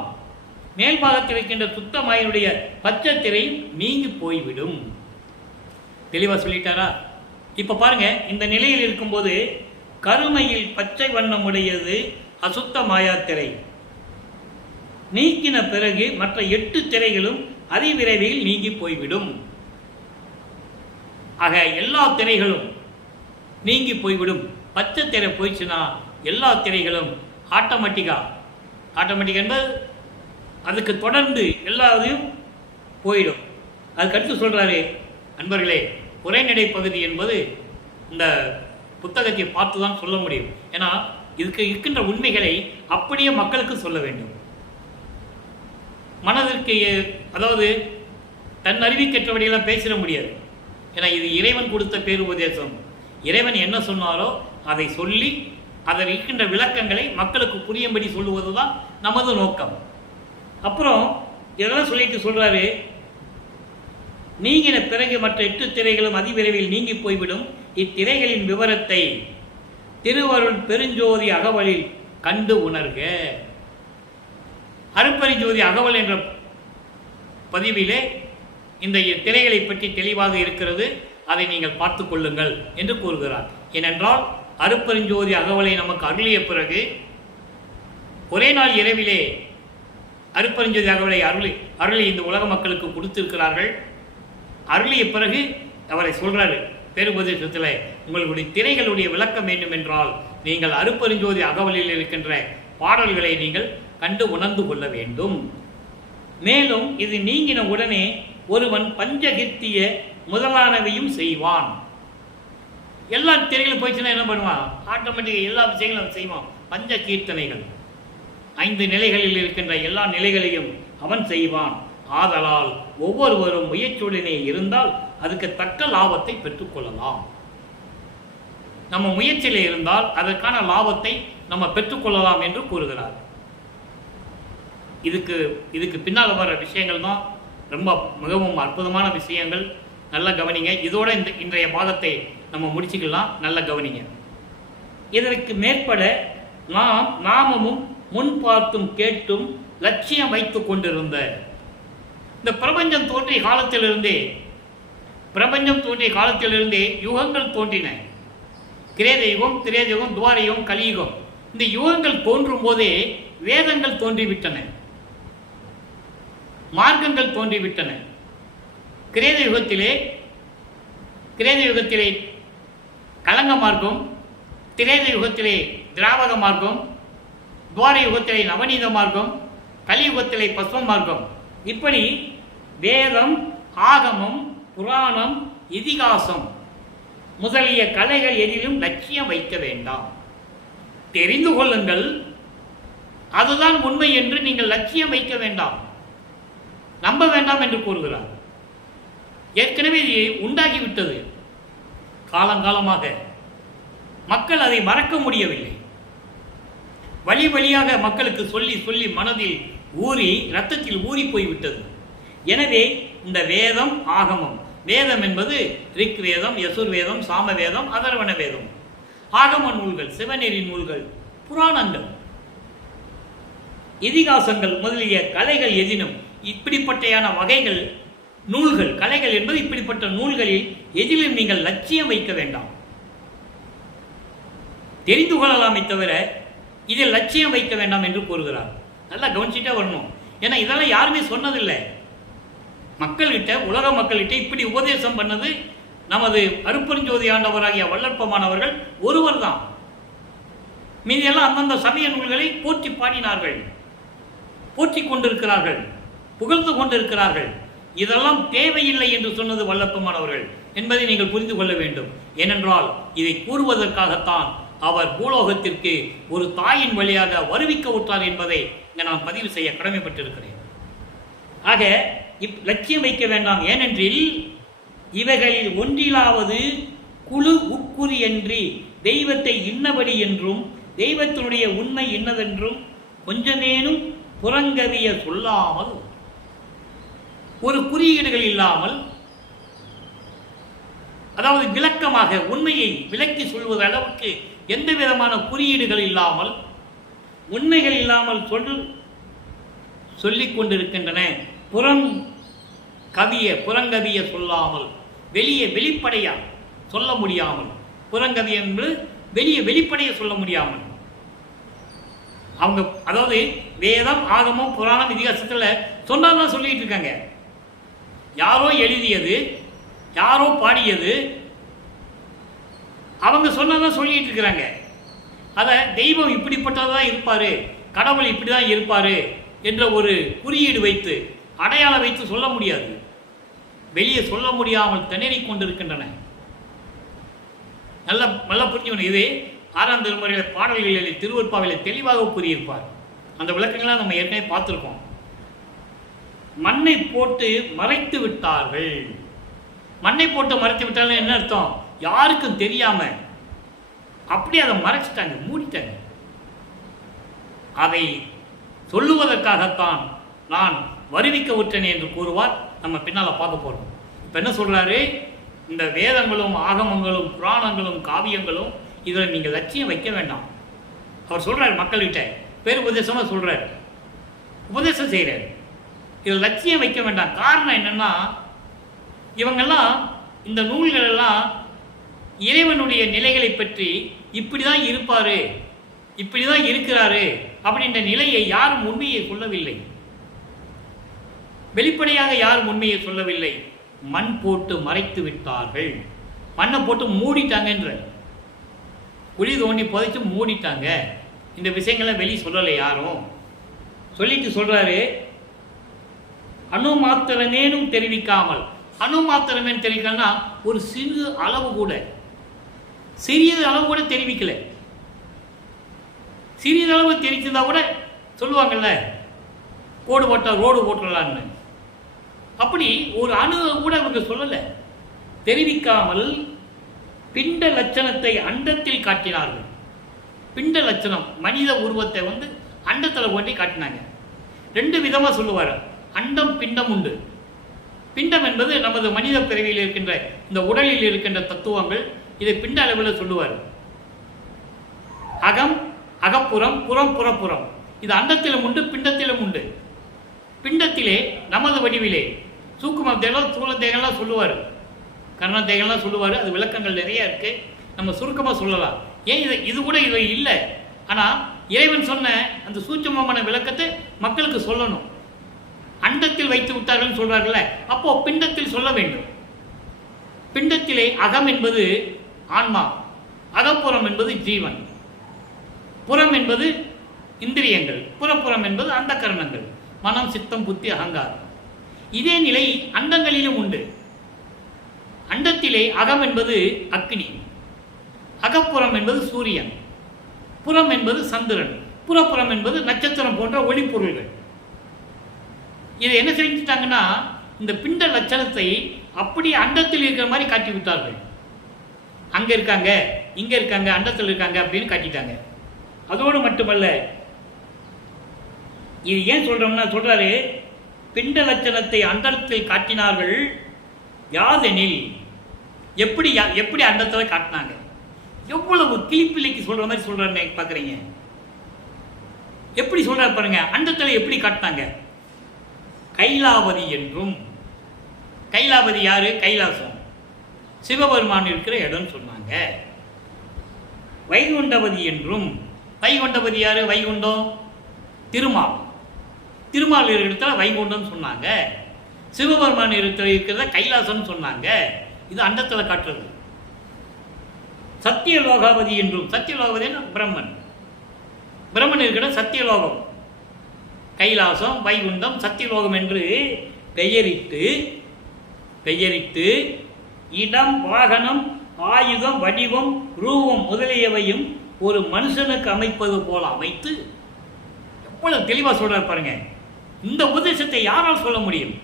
மேல்பாகத்தில் இருக்கின்ற சுத்த மாயினுடைய பச்சை திரை நீங்கி போய்விடும். தெளிவா சொல்லிட்டாரா? இப்ப பாருங்க, இந்த நிலையில் இருக்கும்போது கருமையில் பச்சை வண்ணம் உடையது அசுத்த மாயாத்திரை. நீக்கின பிறகு மற்ற 8 திரைகளும் அதிவிரைவில் நீங்கி போய்விடும். ஆக எல்லா திரைகளும் நீங்கி போய்விடும். பச்சை திரை போயிடுச்சுன்னா எல்லா திரைகளும் ஆட்டோமேட்டிக் என்பது அதுக்கு தொடர்ந்து எல்லாத்தையும் போயிடும். அதுக்கடுத்து சொல்கிறாரு, அன்பர்களே, உரைநடை பகுதி என்பது இந்த புத்தகத்தை பார்த்து தான் சொல்ல முடியும். ஏன்னா இதுக்கு இருக்கின்ற உண்மைகளை அப்படியே மக்களுக்கு சொல்ல வேண்டும். மனதிற்கு அதாவது தன் அறிவிக்கற்றபடியெல்லாம் பேசிட முடியாது. ஏன்னா இது இறைவன் கொடுத்த பேருபதேசம். இறைவன் என்ன சொன்னாரோ அதை சொல்லி அதில் இருக்கின்ற விளக்கங்களை மக்களுக்கு புரியும்படி சொல்லுவது தான் நமது நோக்கம். அப்புறம் இதெல்லாம் சொல்லிட்டு சொல்கிறாரு, நீங்கின பிறகு மற்ற 8 திரைகளும் அதிவிரைவில் நீங்கி போய்விடும். இத்திரைகளின் விவரத்தை திருவருள் பெருஞ்சோதி அகவலில் கண்டு உணர்க. அருட்பெருஞ்சோதி அகவல் என்ற பதிவிலே இந்த திரைகளை பற்றி தெளிவாக இருக்கிறது. அதை நீங்கள் பார்த்து கொள்ளுங்கள் என்று கூறுகிறார். ஏனென்றால் அருட்பெருஞ்சோதி அகவலை நமக்கு அருளிய பிறகு ஒரே நாள் இரவிலே அருட்பெருஞ்சோதி அகவலை அருளி இந்த உலக மக்களுக்கு கொடுத்திருக்கிறார்கள். அருளிய பிறகு அவரை சொல்றாரு பேருபதேசத்தில், உங்களுடைய திரைகளுடைய விளக்கம் வேண்டும் என்றால் நீங்கள் அருட்பெருஞ்சோதி அகவலில் இருக்கின்ற பாடல்களை நீங்கள் கண்டு உணர்ந்து கொள்ள வேண்டும். மேலும் இது நீங்கின உடனே ஒருவன் பஞ்சகிருத்திய முதலானவையும் செய்வான். எல்லா திரைகளும் போயிடுச்சுன்னா என்ன பண்ணுவான்? ஆட்டோமேட்டிக்காக எல்லா விஷயங்களும் செய்வான். பஞ்ச கீர்த்தனைகள் 5 நிலைகளில் இருக்கின்ற எல்லா நிலைகளையும் அவன் செய்வான். ஆதலால் ஒவ்வொருவரும் முயற்சியுடனே இருந்தால் அதுக்கு தக்க லாபத்தை பெற்றுக்கொள்ளலாம். நம்ம முயற்சியில் இருந்தால் அதற்கான லாபத்தை நம்ம பெற்றுக்கொள்ளலாம் என்று கூறுகிறார். இதுக்கு பின்னால் வர விஷயங்கள் தான் ரொம்ப மிகவும் அற்புதமான விஷயங்கள். நல்லா கவனிங்க. இதோட இன்றைய பாகத்தை நம்ம முடிச்சுக்கலாம். நல்லா கவனிங்க. இதற்கு மேற்பட நாமமும் முன் பார்த்தும் கேட்டும் லட்சியம் வைத்து கொண்டிருந்த இந்த பிரபஞ்சம் தோன்றிய காலத்திலிருந்தே யுகங்கள் தோன்றின. கிரேத யுகம், திரேத யுகம், துவார யுகம், கலியுகம். இந்த யுகங்கள் தோன்றும் போதே வேதங்கள் தோன்றிவிட்டன, மார்க்கங்கள் தோன்றிவிட்டன. கிரேத யுகத்திலே கலங்க மார்க்கம், திரேத யுகத்திலே திராவக மார்க்கம், துவார யுகத்திலே நவநீத மார்க்கம், கலியுகத்திலே பஸ்வ மார்க்கம். இப்படி வேதம், ஆகமம், புராணம், இதிகாசம் முதலிய கலைகள் எதிலும் லட்சியம் வைக்க வேண்டாம். தெரிந்து கொள்ளுங்கள், அதுதான் உண்மை என்று நீங்கள் லட்சியம் வைக்க வேண்டாம், நம்ப வேண்டாம் என்று கூறுகிறார். ஏற்கனவே உண்டாகிவிட்டது. காலங்காலமாக மக்கள் அதை மறக்க முடியவில்லை. வழி வழியாக மக்களுக்கு சொல்லி சொல்லி மனதில் ஊறி இரத்தத்தில் ஊறி போய்விட்டது. எனவே இந்த வேதம், ஆகமம், வேதம் என்பது ரிக் வேதம், யசுர் வேதம், சாம வேதம், அதர்வண வேதம், ஆகம நூல்கள், சிவநெறி நூல்கள், புராணங்கள், இதிகாசங்கள் முதலிய கலைகள் எதினும் இப்படிப்பட்டையான வகைகள் நூல்கள், கலைகள் என்பது இப்படிப்பட்ட நூல்களில் எதிலும் நீங்கள் லட்சியம் வைக்க வேண்டாம். தெரிந்து கொள்ளலாமே தவிர இதில் லட்சியம் வைக்க வேண்டாம் என்று கூறுகிறார். நல்லா கவனிச்சுட்டே வரணும். ஏன்னா இதெல்லாம் யாருமே சொன்னதில்லை. மக்கள்கிட்ட, உலக மக்கள்கிட்ட இப்படி உபதேசம் பண்ணது நமது அருட்பெருஞ்சோதி ஆண்டவராகிய வள்ளற்பமானவர்கள் ஒருவர் தான். மீதியெல்லாம் அந்தந்த சமய நூல்களை போற்றி பாடினார்கள், போற்றி கொண்டிருக்கிறார்கள், புகழ்ந்து கொண்டிருக்கிறார்கள். இதெல்லாம் தேவையில்லை என்று சொன்னது வள்ளற்பமானவர்கள் என்பதை நீங்கள் புரிந்து கொள்ள வேண்டும். ஏனென்றால் இதை கூறுவதற்காகத்தான் அவர் பூலோகத்திற்கு ஒரு தாயின் வழியாக வருவிக்க விட்டார் என்பதை இங்கே நான் பதிவு செய்ய கடமைப்பட்டிருக்கிறேன். ஆக லட்சியம் வைக்க வேண்டாம். ஏனென்றில் இவைகளில் ஒன்றிலாவது குழு உட்குறி என்று தெய்வத்தை இன்னபடி என்றும் தெய்வத்தினுடைய உண்மை இன்னதென்றும் கொஞ்சமேனும் புறங்கவிய சொல்லாமல், ஒரு குறியீடுகள் இல்லாமல், அதாவது விளக்கமாக உண்மையை விளக்கி சொல்வது அளவுக்கு எந்த விதமான குறியீடுகள் இல்லாமல், உண்மைகள் இல்லாமல் சொல்லிக் கொண்டிருக்கின்றன. புறங்கவிய சொல்லாமல், வெளிப்படையா சொல்ல முடியாமல், புறங்கவி என்று வெளிப்படைய சொல்ல முடியாமல், அவங்க அதாவது வேதம், ஆகமம், புராணம், இதிகாசத்தில் சொன்னாதான் சொல்லிட்டு இருக்காங்க. யாரோ எழுதியது, யாரோ பாடியது, அவங்க சொன்னதான் சொல்லிட்டு இருக்கிறாங்க. அதை தெய்வம் இப்படிப்பட்டதான் இருப்பார், கடவுள் இப்படி தான் இருப்பார் என்ற ஒரு குறியீடு வைத்து அடையாளம் வைத்து சொல்ல முடியாது. வெளியே சொல்ல முடியாமல் திணறிக் கொண்டிருக்கின்றன. நல்லா புரிஞ்சுக்கணும். இது 6ஆம் திருமுறையில் பாடல்களில் திருவருட்பாவிலே தெளிவாக கூறியிருப்பார். அந்த விளக்கங்களை நம்ம ஏற்கனவே பார்த்துருக்கோம். மண்ணை போட்டு மறைத்து விட்டார்கள். மண்ணை போட்டு மறைத்து விட்டார்கள் என்ன அர்த்தம்? யாருக்கும் தெரியாம அப்படியே அதை மறைச்சிட்டாங்க, மூடிட்டாங்க. அதை சொல்லுவதற்காகத்தான் நான் வருவிக்க விட்டேன் என்று கூறுவார். நம்ம பின்னால் பார்க்க போறோம். இப்போ என்ன சொல்றாரு? இந்த வேதங்களும் ஆகமங்களும் புராணங்களும் காவியங்களும் இதில் நீங்கள் லட்சியம் வைக்க வேண்டாம். அவர் சொல்றாரு, மக்கள்கிட்ட பேர் உபதேசமாக சொல்றாரு, உபதேசம் செய்கிறார். இதில் லட்சியம் வைக்க வேண்டாம். காரணம் என்னன்னா, இவங்கெல்லாம் இந்த நூல்கள் எல்லாம் இறைவனுடைய நிலைகளை பற்றி இப்படி தான் இருப்பார், இப்படி தான் இருக்கிறாரு அப்படின்ற நிலையை யாரும் உண்மையை சொல்லவில்லை. வெளிப்படையாக யாரும் உண்மையை சொல்லவில்லை. மண் போட்டு மறைத்து விட்டார்கள். மண்ணை போட்டு மூடிட்டாங்கன்ற, குழி தோண்டி புதைச்சு மூடிட்டாங்க. இந்த விஷயங்களை வெளியே சொல்லலை யாரும். சொல்லிட்டு சொல்றாரு, அணு மாத்திரமேனும் தெரிவிக்காமல். அணு மாத்திரமேனு தெரிவிக்கலன்னா ஒரு சிறு அளவு கூட, சிறியது அளவு கூட தெரிவிக்கல. சிறிதளவு தெரிவிச்சிருந்தா கூட சொல்லுவாங்கல்ல, கோடு போட்டா ரோடு போட்டுடலான்னு. அப்படி ஒரு அணு கூட அவங்க சொல்லலை. தெரிவிக்காமல் பிண்ட லட்சணத்தை அண்டத்தில் காட்டினார்கள். பிண்ட லட்சணம் மனித உருவத்தை அண்டத்தில் ஓட்டி காட்டினாங்க. 2 விதமாக சொல்லுவார். அண்டம் பிண்டம் உண்டு. பிண்டம் என்பது நமது மனித பிறவியில் இருக்கின்ற இந்த உடலில் இருக்கின்ற தத்துவங்கள். இதை பிண்ட அளவில் சொல்லுவார். அகம் அகப்புறம், புறம் புறப்புறம். இது அண்டத்திலும் உண்டு, பிண்டத்திலும் உண்டு. பிண்டத்திலே நமது வடிவிலே சூக்கும தேகம், சூழ தேகம்லாம் சொல்லுவார், கர்ண தேகம்லாம் சொல்லுவார். அது விளக்கங்கள் நிறைய இருக்கு, நம்ம சுருக்கமாக சொல்லலாம். ஏன் இது கூட இது இல்லை. ஆனால் இறைவன் சொன்ன அந்த சூட்சமமான விளக்கத்தை மக்களுக்கு சொல்லணும். அண்டத்தில் வைத்து விட்டார்கள் சொல்றார்கள, அப்போ பிண்டத்தில் சொல்ல வேண்டும். பிண்டத்திலே அகம் என்பது ஆன்மா, அகப்புறம் என்பது ஜீவன், புறம் என்பது இந்திரியங்கள், புறப்புறம் என்பது அந்த கரணங்கள், மனம் சித்தம் புத்தி அகங்காரம். இதே நிலை அண்டங்களிலும் உண்டு. அண்டத்திலே அகம் என்பது அக்னி, அகப்புறம் என்பது சூரியன், புறம் என்பது சந்திரன், புறப்புறம் என்பது நட்சத்திரம் போன்ற ஒளிப்பொருள்கள். இதை என்ன செஞ்சுட்டாங்கன்னா, இந்த பிண்ட லட்சணத்தை அப்படி அண்டத்தில் இருக்கிற மாதிரி காட்டி விட்டார்கள். அங்கே இருக்காங்க, இங்கே இருக்காங்க, அண்டத்தில் இருக்காங்க அப்படின்னு காட்டிட்டாங்க. அதோடு மட்டுமல்ல, இது ஏன் சொல்றோம்னா, சொல்றாரு பிண்ட லட்சணத்தை அண்டத்தில் காட்டினார்கள். யாதெனில், எப்படி அண்டத்தில் காட்டினாங்க? எவ்வளவு கிளிப்பிள்ளைக்கு சொல்ற மாதிரி சொல்றாரு பார்க்குறீங்க. எப்படி சொல்றாரு பாருங்க. அண்டத்தில் எப்படி காட்டினாங்க? கைலாவதி என்றும், கைலாவதி யாரு? கைலாசம், சிவபெருமான் இருக்கிற இடம் சொன்னாங்க. வைகுண்டவதி என்றும், வைகுண்டவதி யாரு? வைகுண்டம் திருமால், திருமால் இருக்கிற வைகுண்டம் சொன்னாங்க. சிவபெருமான் இருக்கிறத கைலாசம் சொன்னாங்க. இது அண்டத்தில் காட்டுறது. சத்தியலோகாவதி என்றும், சத்தியலோகாவதி பிரம்மன், பிரம்மன் இருக்கிற சத்தியலோகம், கைலாசம், வைகுண்டம், சத்தியலோகம் என்று பெயரிட்டு இடம், வாகனம், ஆயுதம், வடிவம், ரூபம் முதலியவையும் ஒரு மனுஷனுக்கு அமைப்பது போல அமைத்து, எவ்வளவு தெளிவாக சொல்றாரு பாருங்க. இந்த உபதேசத்தை யாரால் சொல்ல முடியும்?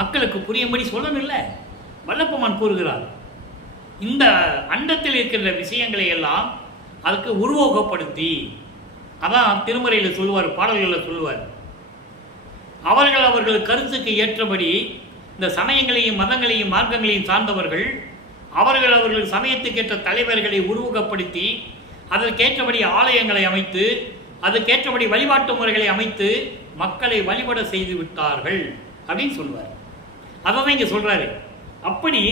மக்களுக்கு புரியும்படி சொல்லணும் இல்லை, வல்லப்பமான் கூறுகிறார். இந்த அண்டத்தில் இருக்கின்ற விஷயங்களை எல்லாம் அதுக்கு உருவகப்படுத்தி, அதான் திருமறையில் சொல்லுவார், பாடல்களில் சொல்லுவார். அவர்கள் கருத்துக்கு ஏற்றபடி இந்த சமயங்களையும் மதங்களையும் மார்க்கங்களையும் சார்ந்தவர்கள் அவர்கள் சமயத்துக்கேற்ற தலைவர்களை உருவகப்படுத்தி, அதற்கேற்றபடி ஆலயங்களை அமைத்து, அதுக்கேற்றபடி வழிபாட்டு முறைகளை அமைத்து மக்களை வழிபட செய்து விட்டார்கள் அப்படின்னு சொல்லுவார். அதை தான் இங்கே சொல்றாரு. அப்படி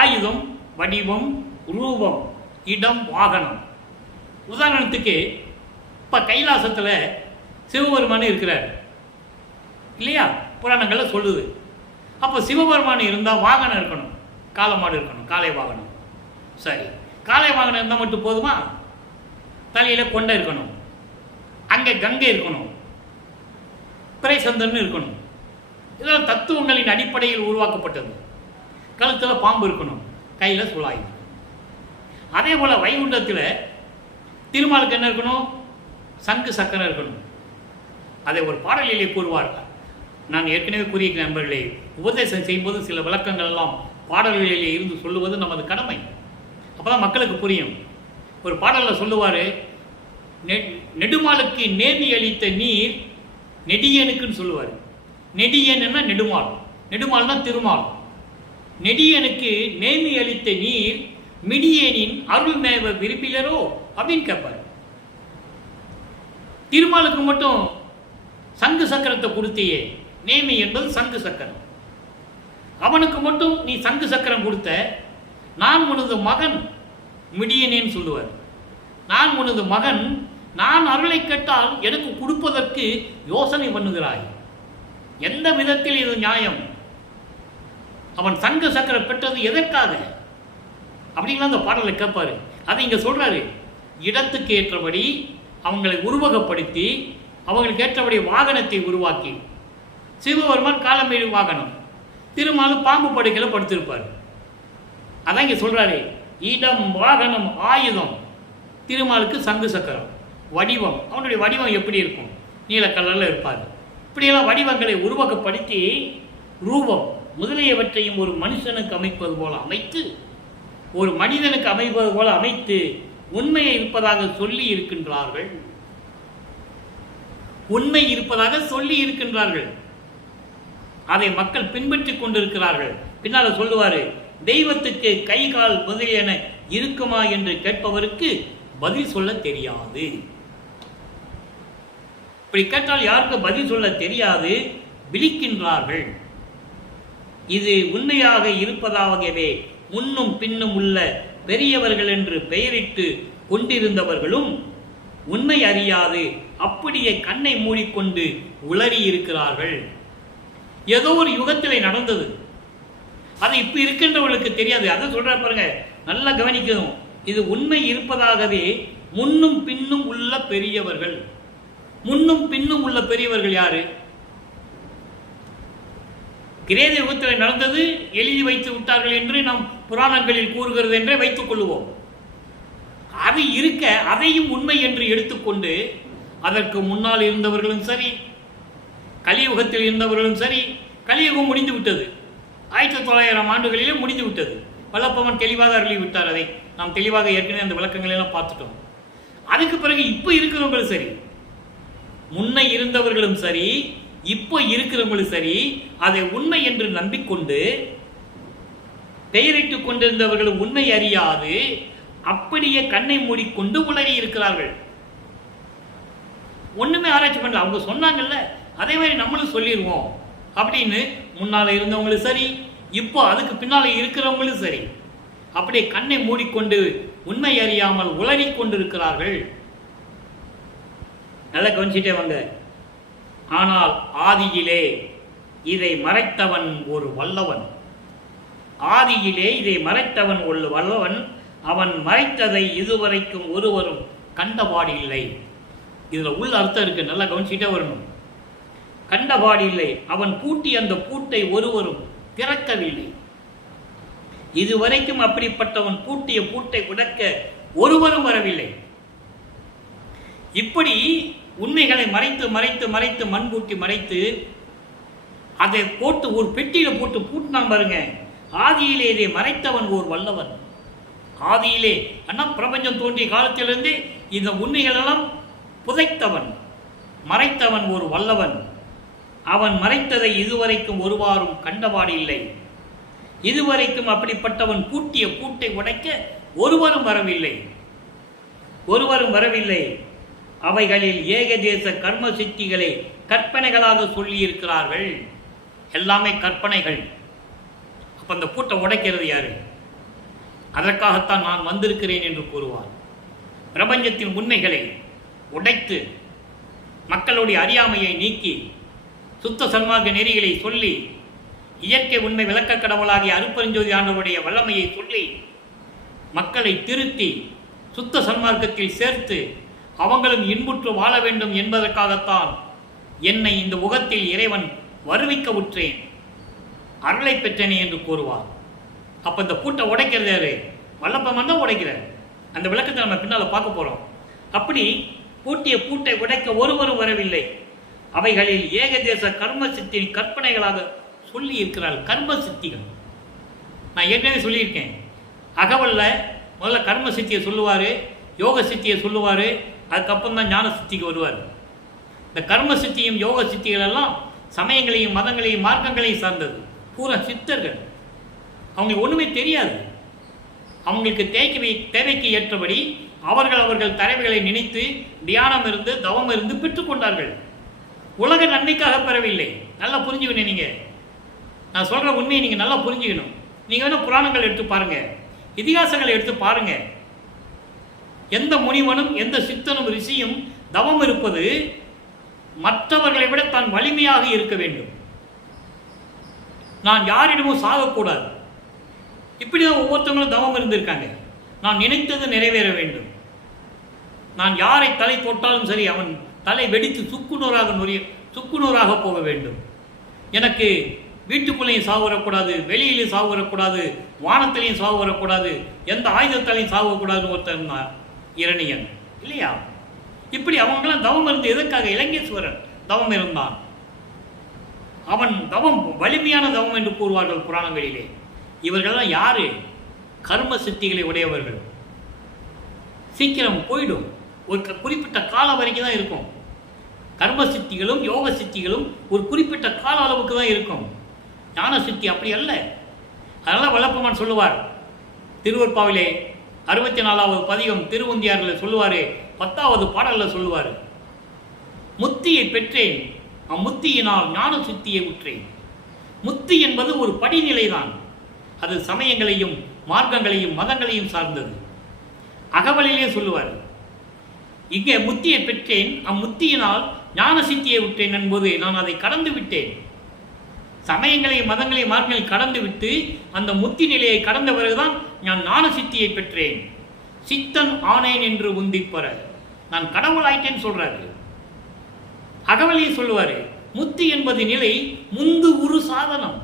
ஆயுதம், வடிவம், ரூபம், இடம், வாகனம். உதாரணத்துக்கு இப்போ கைலாசத்தில் சிவபெருமான் இருக்கிறார் இல்லையா? புராணங்களில் சொல்லுது. அப்போ சிவபெருமான் இருந்தால் வாகனம் இருக்கணும், காளை மாடு இருக்கணும், காளை வாகனம். சரி, காளை வாகனம் இருந்தால் மட்டும் போதுமா? தலையில் கொண்டை இருக்கணும், அங்கே கங்கை இருக்கணும், பிறைசந்தன் இருக்கணும். இதெல்லாம் தத்துவங்களின் அடிப்படையில் உருவாக்கப்பட்டது. கழுத்தில் பாம்பு இருக்கணும், கையில் சுழாய். அதே போல் வைகுண்டத்தில் திருமாலுக்கு என்ன இருக்கணும்? சங்கு சக்கரம் இருக்கணும். அதை ஒரு பாடலிலே கூறுவார்கள். நான் ஏற்கனவே கூறிய நண்பர்களே, உபதேசம் செய்யும்போது சில விளக்கங்கள் எல்லாம் பாடல்களிலே இருந்து சொல்லுவது நமது கடமை. அப்போ தான் மக்களுக்கு புரியும். ஒரு பாடலில் சொல்லுவார், நெடுமாலுக்கு நேர்த்தி அளித்த நீர் நெடியனுக்குன்னு சொல்லுவார். நெடியன்னா நெடுமால், நெடுமால்னா திருமால். நெடியனுக்கு நேர்த்தி அளித்த நீர் மிடியேனின் அருள் மேவ விரும்பிலரோ அப்படின்னு கேட்பார். திருமாலுக்கு மட்டும் சங்கு சக்கரத்தை கொடுத்தியே, நேமி என்பது சங்கு சக்கரம். அவனுக்கு மட்டும் நீ சங்கு சக்கரம் கொடுத்த, நான் உனது மகன் மிடியனேன்னு சொல்லுவார். நான் உனது மகன், நான் அருளை கேட்டால் எனக்கு கொடுப்பதற்கு யோசனை பண்ணுகிறாய். எந்த விதத்தில் இது நியாயம்? அவன் சங்கு சக்கரம் பெற்றது எதற்காக அப்படின்லாம் அந்த பாடலை கேட்பாரு. அதை இங்கே சொல்றாரு. இடத்துக்கு ஏற்றபடி அவங்களை உருவகப்படுத்தி அவங்களுக்கு ஏற்றபடி வாகனத்தை உருவாக்கி, சிவபெருமான் காலமேடு வாகனம், திருமாலும் பாம்பு படுக்கையில் படுத்திருப்பார். அதான் இங்கே சொல்றாரு, இடம் வாகனம் ஆயுதம். திருமாலுக்கு சங்கு சக்கரம். வடிவம், அவனுடைய வடிவம் எப்படி இருக்கும்? நீலக்கல்லில் இருப்பார். இப்படியெல்லாம் வடிவங்களை உருவகப்படுத்தி ரூபம் முதலியவற்றையும் ஒரு மனுஷனுக்கு அமைப்பது போல அமைத்து, ஒரு மனிதனுக்கு அமைப்பது போல அமைத்து உண்மையை இருப்பதாக சொல்லி இருக்கின்றார்கள். உண்மை இருப்பதாக சொல்லி இருக்கின்றார்கள். அதை மக்கள் பின்பற்றிக் கொண்டிருக்கிறார்கள். பின்னால் சொல்லுவாரு, தெய்வத்துக்கு கை கால் முதலியன இருக்குமா என்று கேட்பவருக்கு பதில் சொல்ல தெரியாது. இப்படி கேட்டால் யாருக்கு பதில் சொல்ல தெரியாது, விழிக்கின்றார்கள். இது உண்மையாக இருப்பதாகவே முன்னும் பின்னும் உள்ள பெரியவர்கள் என்று பெயரிட்டு கொண்டிருந்தவர்களும் உண்மை அறியாது அப்படியே கண்ணை மூடிக்கொண்டு உளறி இருக்கிறார்கள். ஏதோ ஒரு யுகத்திலே நடந்தது, அது இப்ப இருக்கின்றவர்களுக்கு தெரியாது. அதை சொல்ற பாருங்க, நல்லா கவனிக்கணும். இது உண்மை இருப்பதாகவே முன்னும் பின்னும் உள்ள பெரியவர்கள். முன்னும் பின்னும் உள்ள பெரியவர்கள் யாரு? கிரேத யுகத்தில் நடந்தது, எழுதி வைத்து விட்டார்கள் என்று நாம் புராணங்களில் கூறுகிறது என்றே வைத்துக் கொள்வோம். அது இருக்க அதையும் உண்மை என்று எடுத்துக்கொண்டு அதற்கு முன்னால் இருந்தவர்களும் சரி, கலியுகத்தில் இருந்தவர்களும் சரி, கலியுகம் முடிந்து விட்டது. 1900 ஆண்டுகளிலே முடிந்து விட்டது. வல்லப்பவன் தெளிவாக அருளி விட்டார். அதை நாம் தெளிவாக ஏற்கனவே அந்த விளக்கங்களை எல்லாம் பார்த்துட்டோம். அதுக்கு பிறகு இப்போ இருக்கிறவங்களும் சரி, முன்ன இருந்தவர்களும் சரி, இப்போ இருக்கிறவங்களும் சரி, அதை உண்மை என்று நம்பிக்கொண்டு பெயரிட்டுக் கொண்டிருந்தவர்களும் உண்மை அறியாது அப்படியே கண்ணை மூடிக்கொண்டு உளறி இருக்கிறார்கள். ஒண்ணுமே ஆராய்ச்சி பண்ணல. அவங்க சொன்னாங்கல்ல, அதே மாதிரி நம்மளும் சொல்லிடுவோம் அப்படின்னு முன்னால இருந்தவங்களும் சரி, இப்போ அதுக்கு பின்னால இருக்கிறவங்களும் சரி, அப்படியே கண்ணை மூடிக்கொண்டு உண்மை அறியாமல் உளறி கொண்டிருக்கிறார்கள். நல்லா கவனிச்சுட்டே வாங்க. ஆனால் ஆதியிலே இதை மறைத்தவன் ஒரு வல்லவன். ஆதியிலே இதை மறைத்தவன் ஒரு வல்லவன். அவன் மறைத்ததை இதுவரைக்கும் ஒருவரும் கண்டபாடு இல்லை. இதுல உள்ள அர்த்தம் இருக்கு, நல்லா கவனிச்சுட்டே வரணும். கண்டபாடு இல்லை, அவன் பூட்டி அந்த பூட்டை ஒருவரும் திறக்கவில்லை. இதுவரைக்கும் அப்படிப்பட்டவன் பூட்டிய பூட்டை உடைக்க ஒருவரும் வரவில்லை. இப்படி உண்மைகளை மறைத்து மறைத்து மறைத்து மண்பூட்டி மறைத்து அதை போட்டு ஒரு பெட்டியில போட்டு பூட்டினா பாருங்க. ஆதியிலே இதை மறைத்தவன் ஓர் வல்லவன். ஆதியிலே அண்ணா பிரபஞ்சம் தோன்றிய காலத்திலிருந்து இந்த உண்மைகளெல்லாம் புதைத்தவன், மறைத்தவன் ஒரு வல்லவன். அவன் மறைத்ததை இதுவரைக்கும் ஒருவாரும் கண்டபாடு இல்லை. இதுவரைக்கும் அப்படிப்பட்டவன் பூட்டிய பூட்டை உடைக்க ஒருவரும் வரவில்லை. ஒருவரும் வரவில்லை. அவைகளில் ஏகதேச கர்ம சித்திகளை கற்பனைகளாக சொல்லி இருக்கிறார்கள். எல்லாமே கற்பனைகள். அப்ப அந்த பூட்டை உடைக்கிறது யாரு? அதற்காகத்தான் நான் வந்திருக்கிறேன் என்று கூறுவார். பிரபஞ்சத்தின் உண்மைகளை உடைத்து மக்களுடைய அறியாமையை நீக்கி சுத்த சன்மார்க்க நெறிகளை சொல்லி இயற்கை உண்மை விளக்க கடவுளாகிய அருப்பெருஞ்சோதி ஆண்டவருடைய வல்லமையை சொல்லி மக்களை திருத்தி சுத்த சன்மார்க்கத்தில் சேர்த்து அவங்களும் இன்புற்று வாழ வேண்டும் என்பதற்காகத்தான் என்னை இந்த உலகத்தில் இறைவன் வருவிக்க உற்றேன், அருளை பெற்றேனே என்று கூறுவார். அப்போ இந்த பூட்டை உடைக்கிறது யாரு? வல்லப்பமன் தான் உடைக்கிறார். அந்த விளக்கத்தை நம்ம பின்னால் பார்க்க போகிறோம். அப்படி பூட்டிய பூட்டை உடைக்க ஒருவரும் வரவில்லை. அவைகளில் ஏகதேச கர்ம சித்தி கற்பனைகளாக சொல்லி இருக்கிறாள். கர்ம சித்திகள் நான் ஏற்கனவே சொல்லியிருக்கேன். அகவல்ல முதல்ல கர்ம சித்தியை சொல்லுவார், யோக சித்தியை சொல்லுவார், அதுக்கப்புறம் தான் ஞான சித்திக்கு வருவார். இந்த கர்ம சித்தியும் யோக சித்திகள் எல்லாம் சமயங்களையும் மதங்களையும் மார்க்கங்களையும் சார்ந்தது. பூரா சித்தர்கள். அவங்களுக்கு ஒன்றுமே தெரியாது. அவங்களுக்கு தேவைக்கு ஏற்றபடி அவர்கள் தரவுகளை நினைத்து தியானம் இருந்து தவம் இருந்து பெற்றுக்கொண்டார்கள். உலக நன்மைக்காக பெறவில்லை. நல்லா புரிஞ்சுக்கணும். நீங்கள் நான் சொல்கிற உண்மையை நீங்கள் நல்லா புரிஞ்சுக்கணும். நீங்கள் வேணால் புராணங்கள் எடுத்து பாருங்கள், இதிகாசங்களை எடுத்து பாருங்கள். எந்த முனிவனும் எந்த சித்தனும் ரிஷியும் தவம் இருப்பது மற்றவர்களை விட தான் வலிமையாக இருக்க வேண்டும். நான் யாரிடமும் சாகக்கூடாது. இப்படிதான் ஒவ்வொருத்தவங்களும் தவம் இருந்திருக்காங்க. நான் நினைத்தது நிறைவேற வேண்டும். நான் யாரை தலை தொட்டாலும் சரி அவன் தலை வெடித்து சுக்குநூறாக போக வேண்டும். எனக்கு வீட்டுக்குள்ளேயும் சாவு வரக்கூடாது, வெளியிலையும் சாவு வரக்கூடாது, வானத்திலையும் சாவு வரக்கூடாது, எந்த ஆயுதத்தாலையும் சாவு வரக்கூடாதுன்னு ஒருத்தர் இரணியன் இல்லையா? இப்படி அவங்களாம் தவம் இருந்து எதற்காக? இலங்கேஸ்வரன் தவம் இருந்தான். அவன் தவம் வலிமையான தவம் என்று கூறுவார்கள் புராணங்களிலே. இவர்கள்லாம் யாரு? கர்ம சித்திகளை உடையவர்கள். சீக்கிரம் போயிடும். ஒரு குறிப்பிட்ட காலம் வரைக்கும் தான் இருக்கும். கர்ம சித்திகளும் யோக சித்திகளும் ஒரு குறிப்பிட்ட கால அளவுக்கு தான் இருக்கும். ஞான சித்தி அப்படி அல்ல. அதனால் வல்லப்பமன் சொல்லுவார் திருவற்பாவிலே 64வது பதிகம் திருவுந்தியாரில் சொல்லுவார், 10வது பாடலில் சொல்லுவார், முத்தியை பெற்றேன் அம்முத்தியினால் ஞான சித்தியை உற்றேன். முத்தி என்பது ஒரு படிநிலை தான். அது சமயங்களையும் மார்க்கங்களையும் மதங்களையும் சார்ந்தது. அகவலிலே சொல்லுவார், இங்கே முத்தியை பெற்றேன் அம்முத்தியினால் ஞான சித்தியை விட்டேன் என்பது நான் அதை கடந்து விட்டேன். சமயங்களையும் மதங்களையும் மார்க்கங்களையும் கடந்து விட்டு அந்த முத்தி நிலையை கடந்த பிறகுதான் நான் ஞான சித்தியை பெற்றேன். சித்தன் ஆனேன் என்று உந்திப்பற நான் கடவுளாயிட்டேன்னு சொல்றாரு. அகவலியை சொல்லுவாரு, முத்தி என்பது நிலை முந்து ஒரு சாதனம்.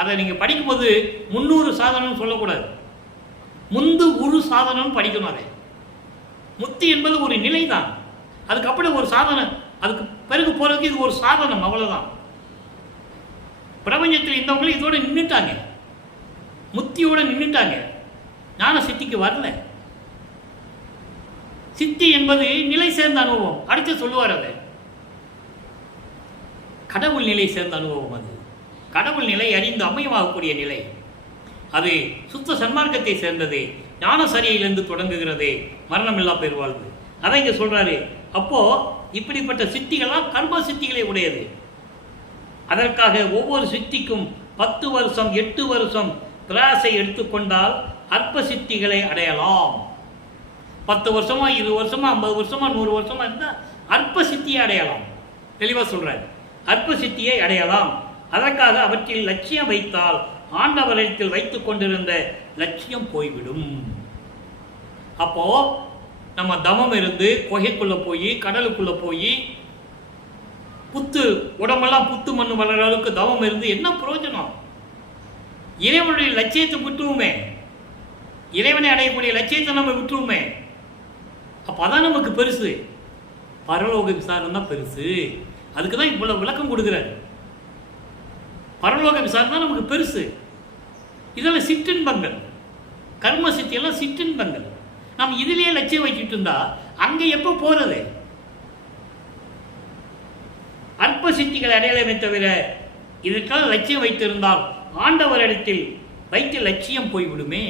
அதை நீங்க படிக்கும்போது 300 சாதனம் சொல்லக்கூடாது, முந்து ஒரு சாதனம் படிக்கணும். அதை முத்தி என்பது ஒரு நிலை தான். அதுக்கப்புறம் ஒரு சாதனம், அதுக்கு பிறகு போறதுக்கு இது ஒரு சாதனம், அவ்வளவுதான். பிரபஞ்சத்தில் இருந்தவங்களும் இதோட நின்றுட்டாங்க, முத்தியோட நின்றுட்டாங்க, ஞான சித்திக்கு வரல. சித்தி என்பது நிலை சேர்ந்த அனுபவம். அடுத்து சொல்லுவார், அதை கடவுள் நிலை சேர்ந்த அனுபவம். அது கடவுள் நிலை அறிந்து அமயமாகக்கூடிய நிலை. அது சுத்த சன்மார்க்கத்தை சேர்ந்தது. ஞான சரியிலிருந்து தொடங்குகிறது மரணமில்லா பெருவாழ்வு. அதை இங்கே சொல்றாரு. அப்போ இப்படிப்பட்ட சித்திகளால் கர்ம சித்திகளை உடையது. அதற்காக ஒவ்வொரு சித்திக்கும் 10 வருஷம் 8 வருஷம் கிளாஸை எடுத்துக்கொண்டால் அற்ப சித்திகளை அடையலாம். 10 வருஷமா 20 வருஷமா 50 வருஷமா 100 வருஷமா இருந்தால் அற்ப சித்தியை அடையலாம். தெளிவாக சொல்றாரு, அற்ப சித்தியை அடையலாம். அதற்காக அவற்றில் லட்சியம் வைத்தால் ஆண்டவரிடத்தில் வைத்துக் கொண்டிருந்த லட்சியம் போய்விடும். அப்போ நம்ம தவம் இருந்து குகைக்குள்ள போய் கடலுக்குள்ள போய் புத்து உடம்பெல்லாம் புத்து மண்ணு வளர அளவுக்கு தவம் இருந்து என்ன பிரயோஜனம்? இறைவனுடைய லட்சியத்தை விட்டுருவோமே, இறைவனை அடையக்கூடிய லட்சியத்தை நம்ம விட்டுருவோமே. அப்போ அதான் நமக்கு பெருசு. பரலோக விசாரம் தான் பெருசு. அதுக்கு தான் இவ்வளவு விளக்கம் கொடுக்குறாரு. பரலோக விசாரம் தான் நமக்கு பெருசு. இதெல்லாம் சிற்றின்பங்கள், கர்ம சித்தியெல்லாம் சிற்றின்பங்கள். நம்ம இதிலேயே லட்சியம் வச்சுட்டு இருந்தா அங்கே எப்போ போறது? அற்ப சித்திகளை அடையலமே தவிர இதற்காக லட்சியம் வைத்திருந்தால் ஆண்டவரிடத்தில் வைத்து லட்சியம் போய்விடுமே.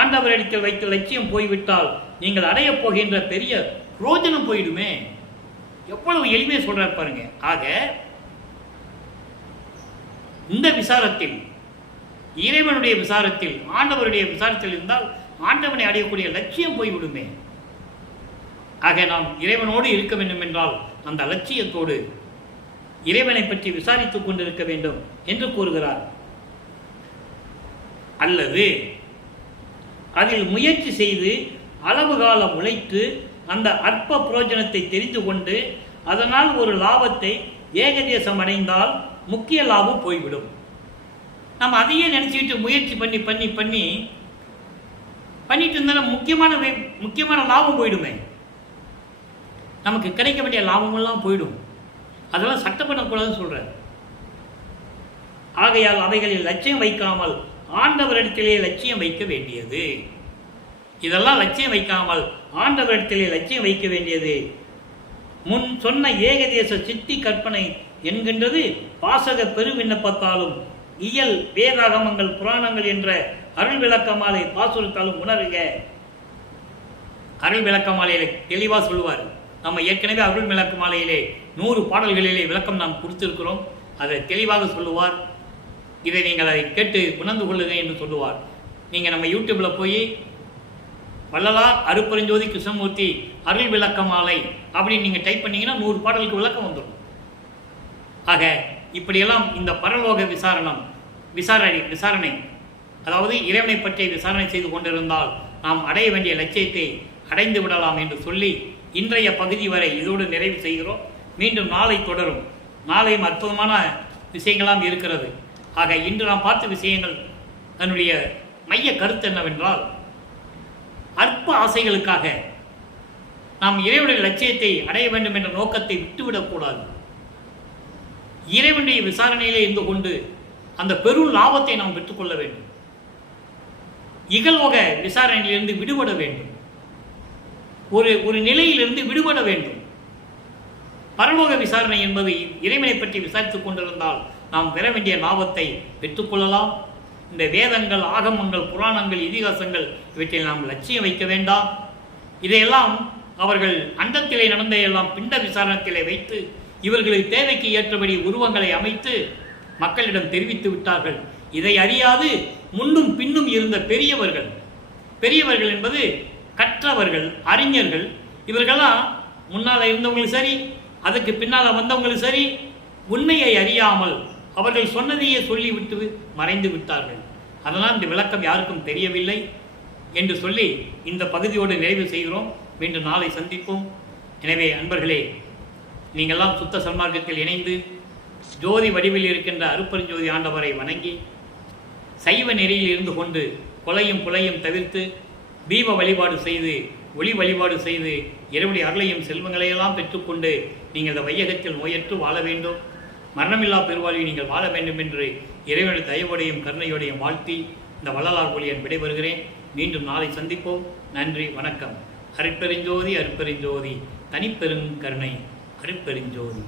ஆண்டவரிடத்தில் வைத்து லட்சியம் போய்விட்டால் நீங்கள் அடைய போகின்ற பெரிய பிரோஜனம் போயிடுமே. எவ்வளவு எளிமையை சொல்றார் பாருங்க. ஆக இந்த விசாரத்தில், இறைவனுடைய விசாரத்தில், ஆண்டவருடைய விசாரத்தில் இருந்தால் ஆண்டவனை அடையக்கூடிய லட்சியம் போய்விடுமே. ஆக நாம் இறைவனோடு இருக்க வேண்டும் என்றால் அந்த லட்சியத்தோடு இறைவனை பற்றி விசாரித்துக் கொண்டிருக்க வேண்டும் என்று கூறுகிறார். அல்லது அதில் முயற்சி செய்து அளவு காலம் உழைத்து அந்த அற்ப புரோஜனத்தை தெரிந்து கொண்டு அதனால் ஒரு லாபத்தை ஏகதேசம் அடைந்தால் முக்கிய லாபம் போய்விடும். நம்ம அதையே நினச்சிக்கிட்டு முயற்சி பண்ணிட்டு இருந்தால் முக்கியமான லாபம் போயிடுமே. நமக்கு கிடைக்க வேண்டிய லாபமெல்லாம் போயிடும். அதெல்லாம் சட்டம் பண்ணக்கூடாதுன்னு சொல்கிறார். ஆகையால் அவைகளில் லட்சியம் வைக்காமல் ஆண்டவரிடத்திலே லட்சியம் வைக்க வேண்டியது. இதெல்லாம் லட்சியம் வைக்காமல் ஆண்டவரிடத்திலே லட்சியம் வைக்க வேண்டியது. முன் சொன்ன ஏகதேச சித்தி கற்பனை என்கின்றது வாசக பெரு விண்ணப்பத்தாலும் இயல் வேதாகமங்கள் புராணங்கள் என்ற அருள் விளக்கமாலை பாசுரத்தாலும் உணருக. அருள் விளக்கமாலையிலே தெளிவாக சொல்லுவார். நம்ம ஏற்கனவே அருள் விளக்கமாலையிலே 100 பாடல்களிலே விளக்கம் நாம் கொடுத்திருக்கிறோம். அதை தெளிவாக சொல்லுவார். இதை நீங்கள் அதை கேட்டு உணர்ந்து கொள்ளுங்க என்று சொல்லுவார். நீங்கள் நம்ம யூடியூப்பில் போய் வள்ளலார் அருப்பெருஞ்சோதி கிருஷ்ணமூர்த்தி அருள் விளக்கமாலை அப்படின்னு நீங்கள் டைப் பண்ணிங்கன்னா 100 பாடலுக்கு விளக்கம் வந்துடும். ஆக இப்படியெல்லாம் இந்த பரலோக விசாரணை அதாவது இறைவனை பற்றி விசாரணை செய்து கொண்டிருந்தால் நாம் அடைய வேண்டிய லட்சியத்தை அடைந்து விடலாம் என்று சொல்லி இன்றைய பகுதி வரை இதோடு நிறைவு செய்கிறோம். மீண்டும் நாளை தொடரும். நாளையும் அற்புதமான விஷயங்களாம் இருக்கிறது. ஆக இன்று நாம் பார்த்த விஷயங்கள் தன்னுடைய மைய கருத்து என்னவென்றால், அற்ப ஆசைகளுக்காக நாம் இறைவனுடைய லட்சியத்தை அடைய வேண்டும் என்ற நோக்கத்தை விட்டுவிடக்கூடாது. இறைவனுடைய விசாரணையிலே இருந்து கொண்டு அந்த பெரும் லாபத்தை நாம் பெற்றுக்கொள்ள வேண்டும். இகலோக விசாரணையிலிருந்து விடுபட வேண்டும். ஒரு நிலையிலிருந்து விடுபட வேண்டும். பரலோக விசாரணை என்பது இறைவனை பற்றி விசாரித்துக் கொண்டிருந்தால் நாம் பெற வேண்டிய லாபத்தை பெற்றுக்கொள்ளலாம். இந்த வேதங்கள், ஆகமங்கள், புராணங்கள், இதிகாசங்கள் இவற்றில் நாம் லட்சியம் வைக்க வேண்டாம். இதையெல்லாம் அவர்கள் அண்டத்திலே நடந்த எல்லாம் பிண்ட விசாரணத்திலே வைத்து இவர்களுக்கு தேவைக்கு ஏற்றபடி உருவங்களை அமைத்து மக்களிடம் தெரிவித்து விட்டார்கள். இதை அறியாது முன்னும் பின்னும் இருந்த பெரியவர்கள் என்பது கற்றவர்கள், அறிஞர்கள், இவர்களாம் முன்னால் இருந்தவங்களும் சரி, அதுக்கு பின்னால் வந்தவங்களும் சரி, உண்மையை அறியாமல் அவர்கள் சொன்னதையே சொல்லிவிட்டு மறைந்து விட்டார்கள். அதனால் இந்த விளக்கம் யாருக்கும் தெரியவில்லை என்று சொல்லி இந்த பகுதியோடு நிறைவு செய்கிறோம். மீண்டும் நாளை சந்திப்போம். எனவே அன்பர்களே, நீங்கள்லாம் சுத்த சன்மார்க்கத்தில் இணைந்து ஜோதி வடிவில் இருக்கின்ற அருப்பெருஞ்சோதி ஆண்டவரை வணங்கி சைவ நெறியில் இருந்து கொண்டு கொலையும் புலையும் தவிர்த்து தீப வழிபாடு செய்து ஒளி வழிபாடு செய்து இறைவனுடைய அருளையும் செல்வங்களையெல்லாம் பெற்றுக்கொண்டு நீங்கள் இந்த வையகத்தில் நோயற்று வாழ வேண்டும். மரணமில்லா பெருவாழ்வை நீங்கள் வாழ வேண்டும் என்று இறைவனுடைய தயவோடையும் கருணையோடையும் வாழ்த்தி இந்த வள்ளலார் ஒளியன் விடைபெறுகிறேன். மீண்டும் நாளை சந்திப்போம். நன்றி, வணக்கம். அருட்பெருஞ்சோதி அருட்பெருஞ்சோதி தனிப்பெரும் கருணை அருட்பெருஞ்சோதி.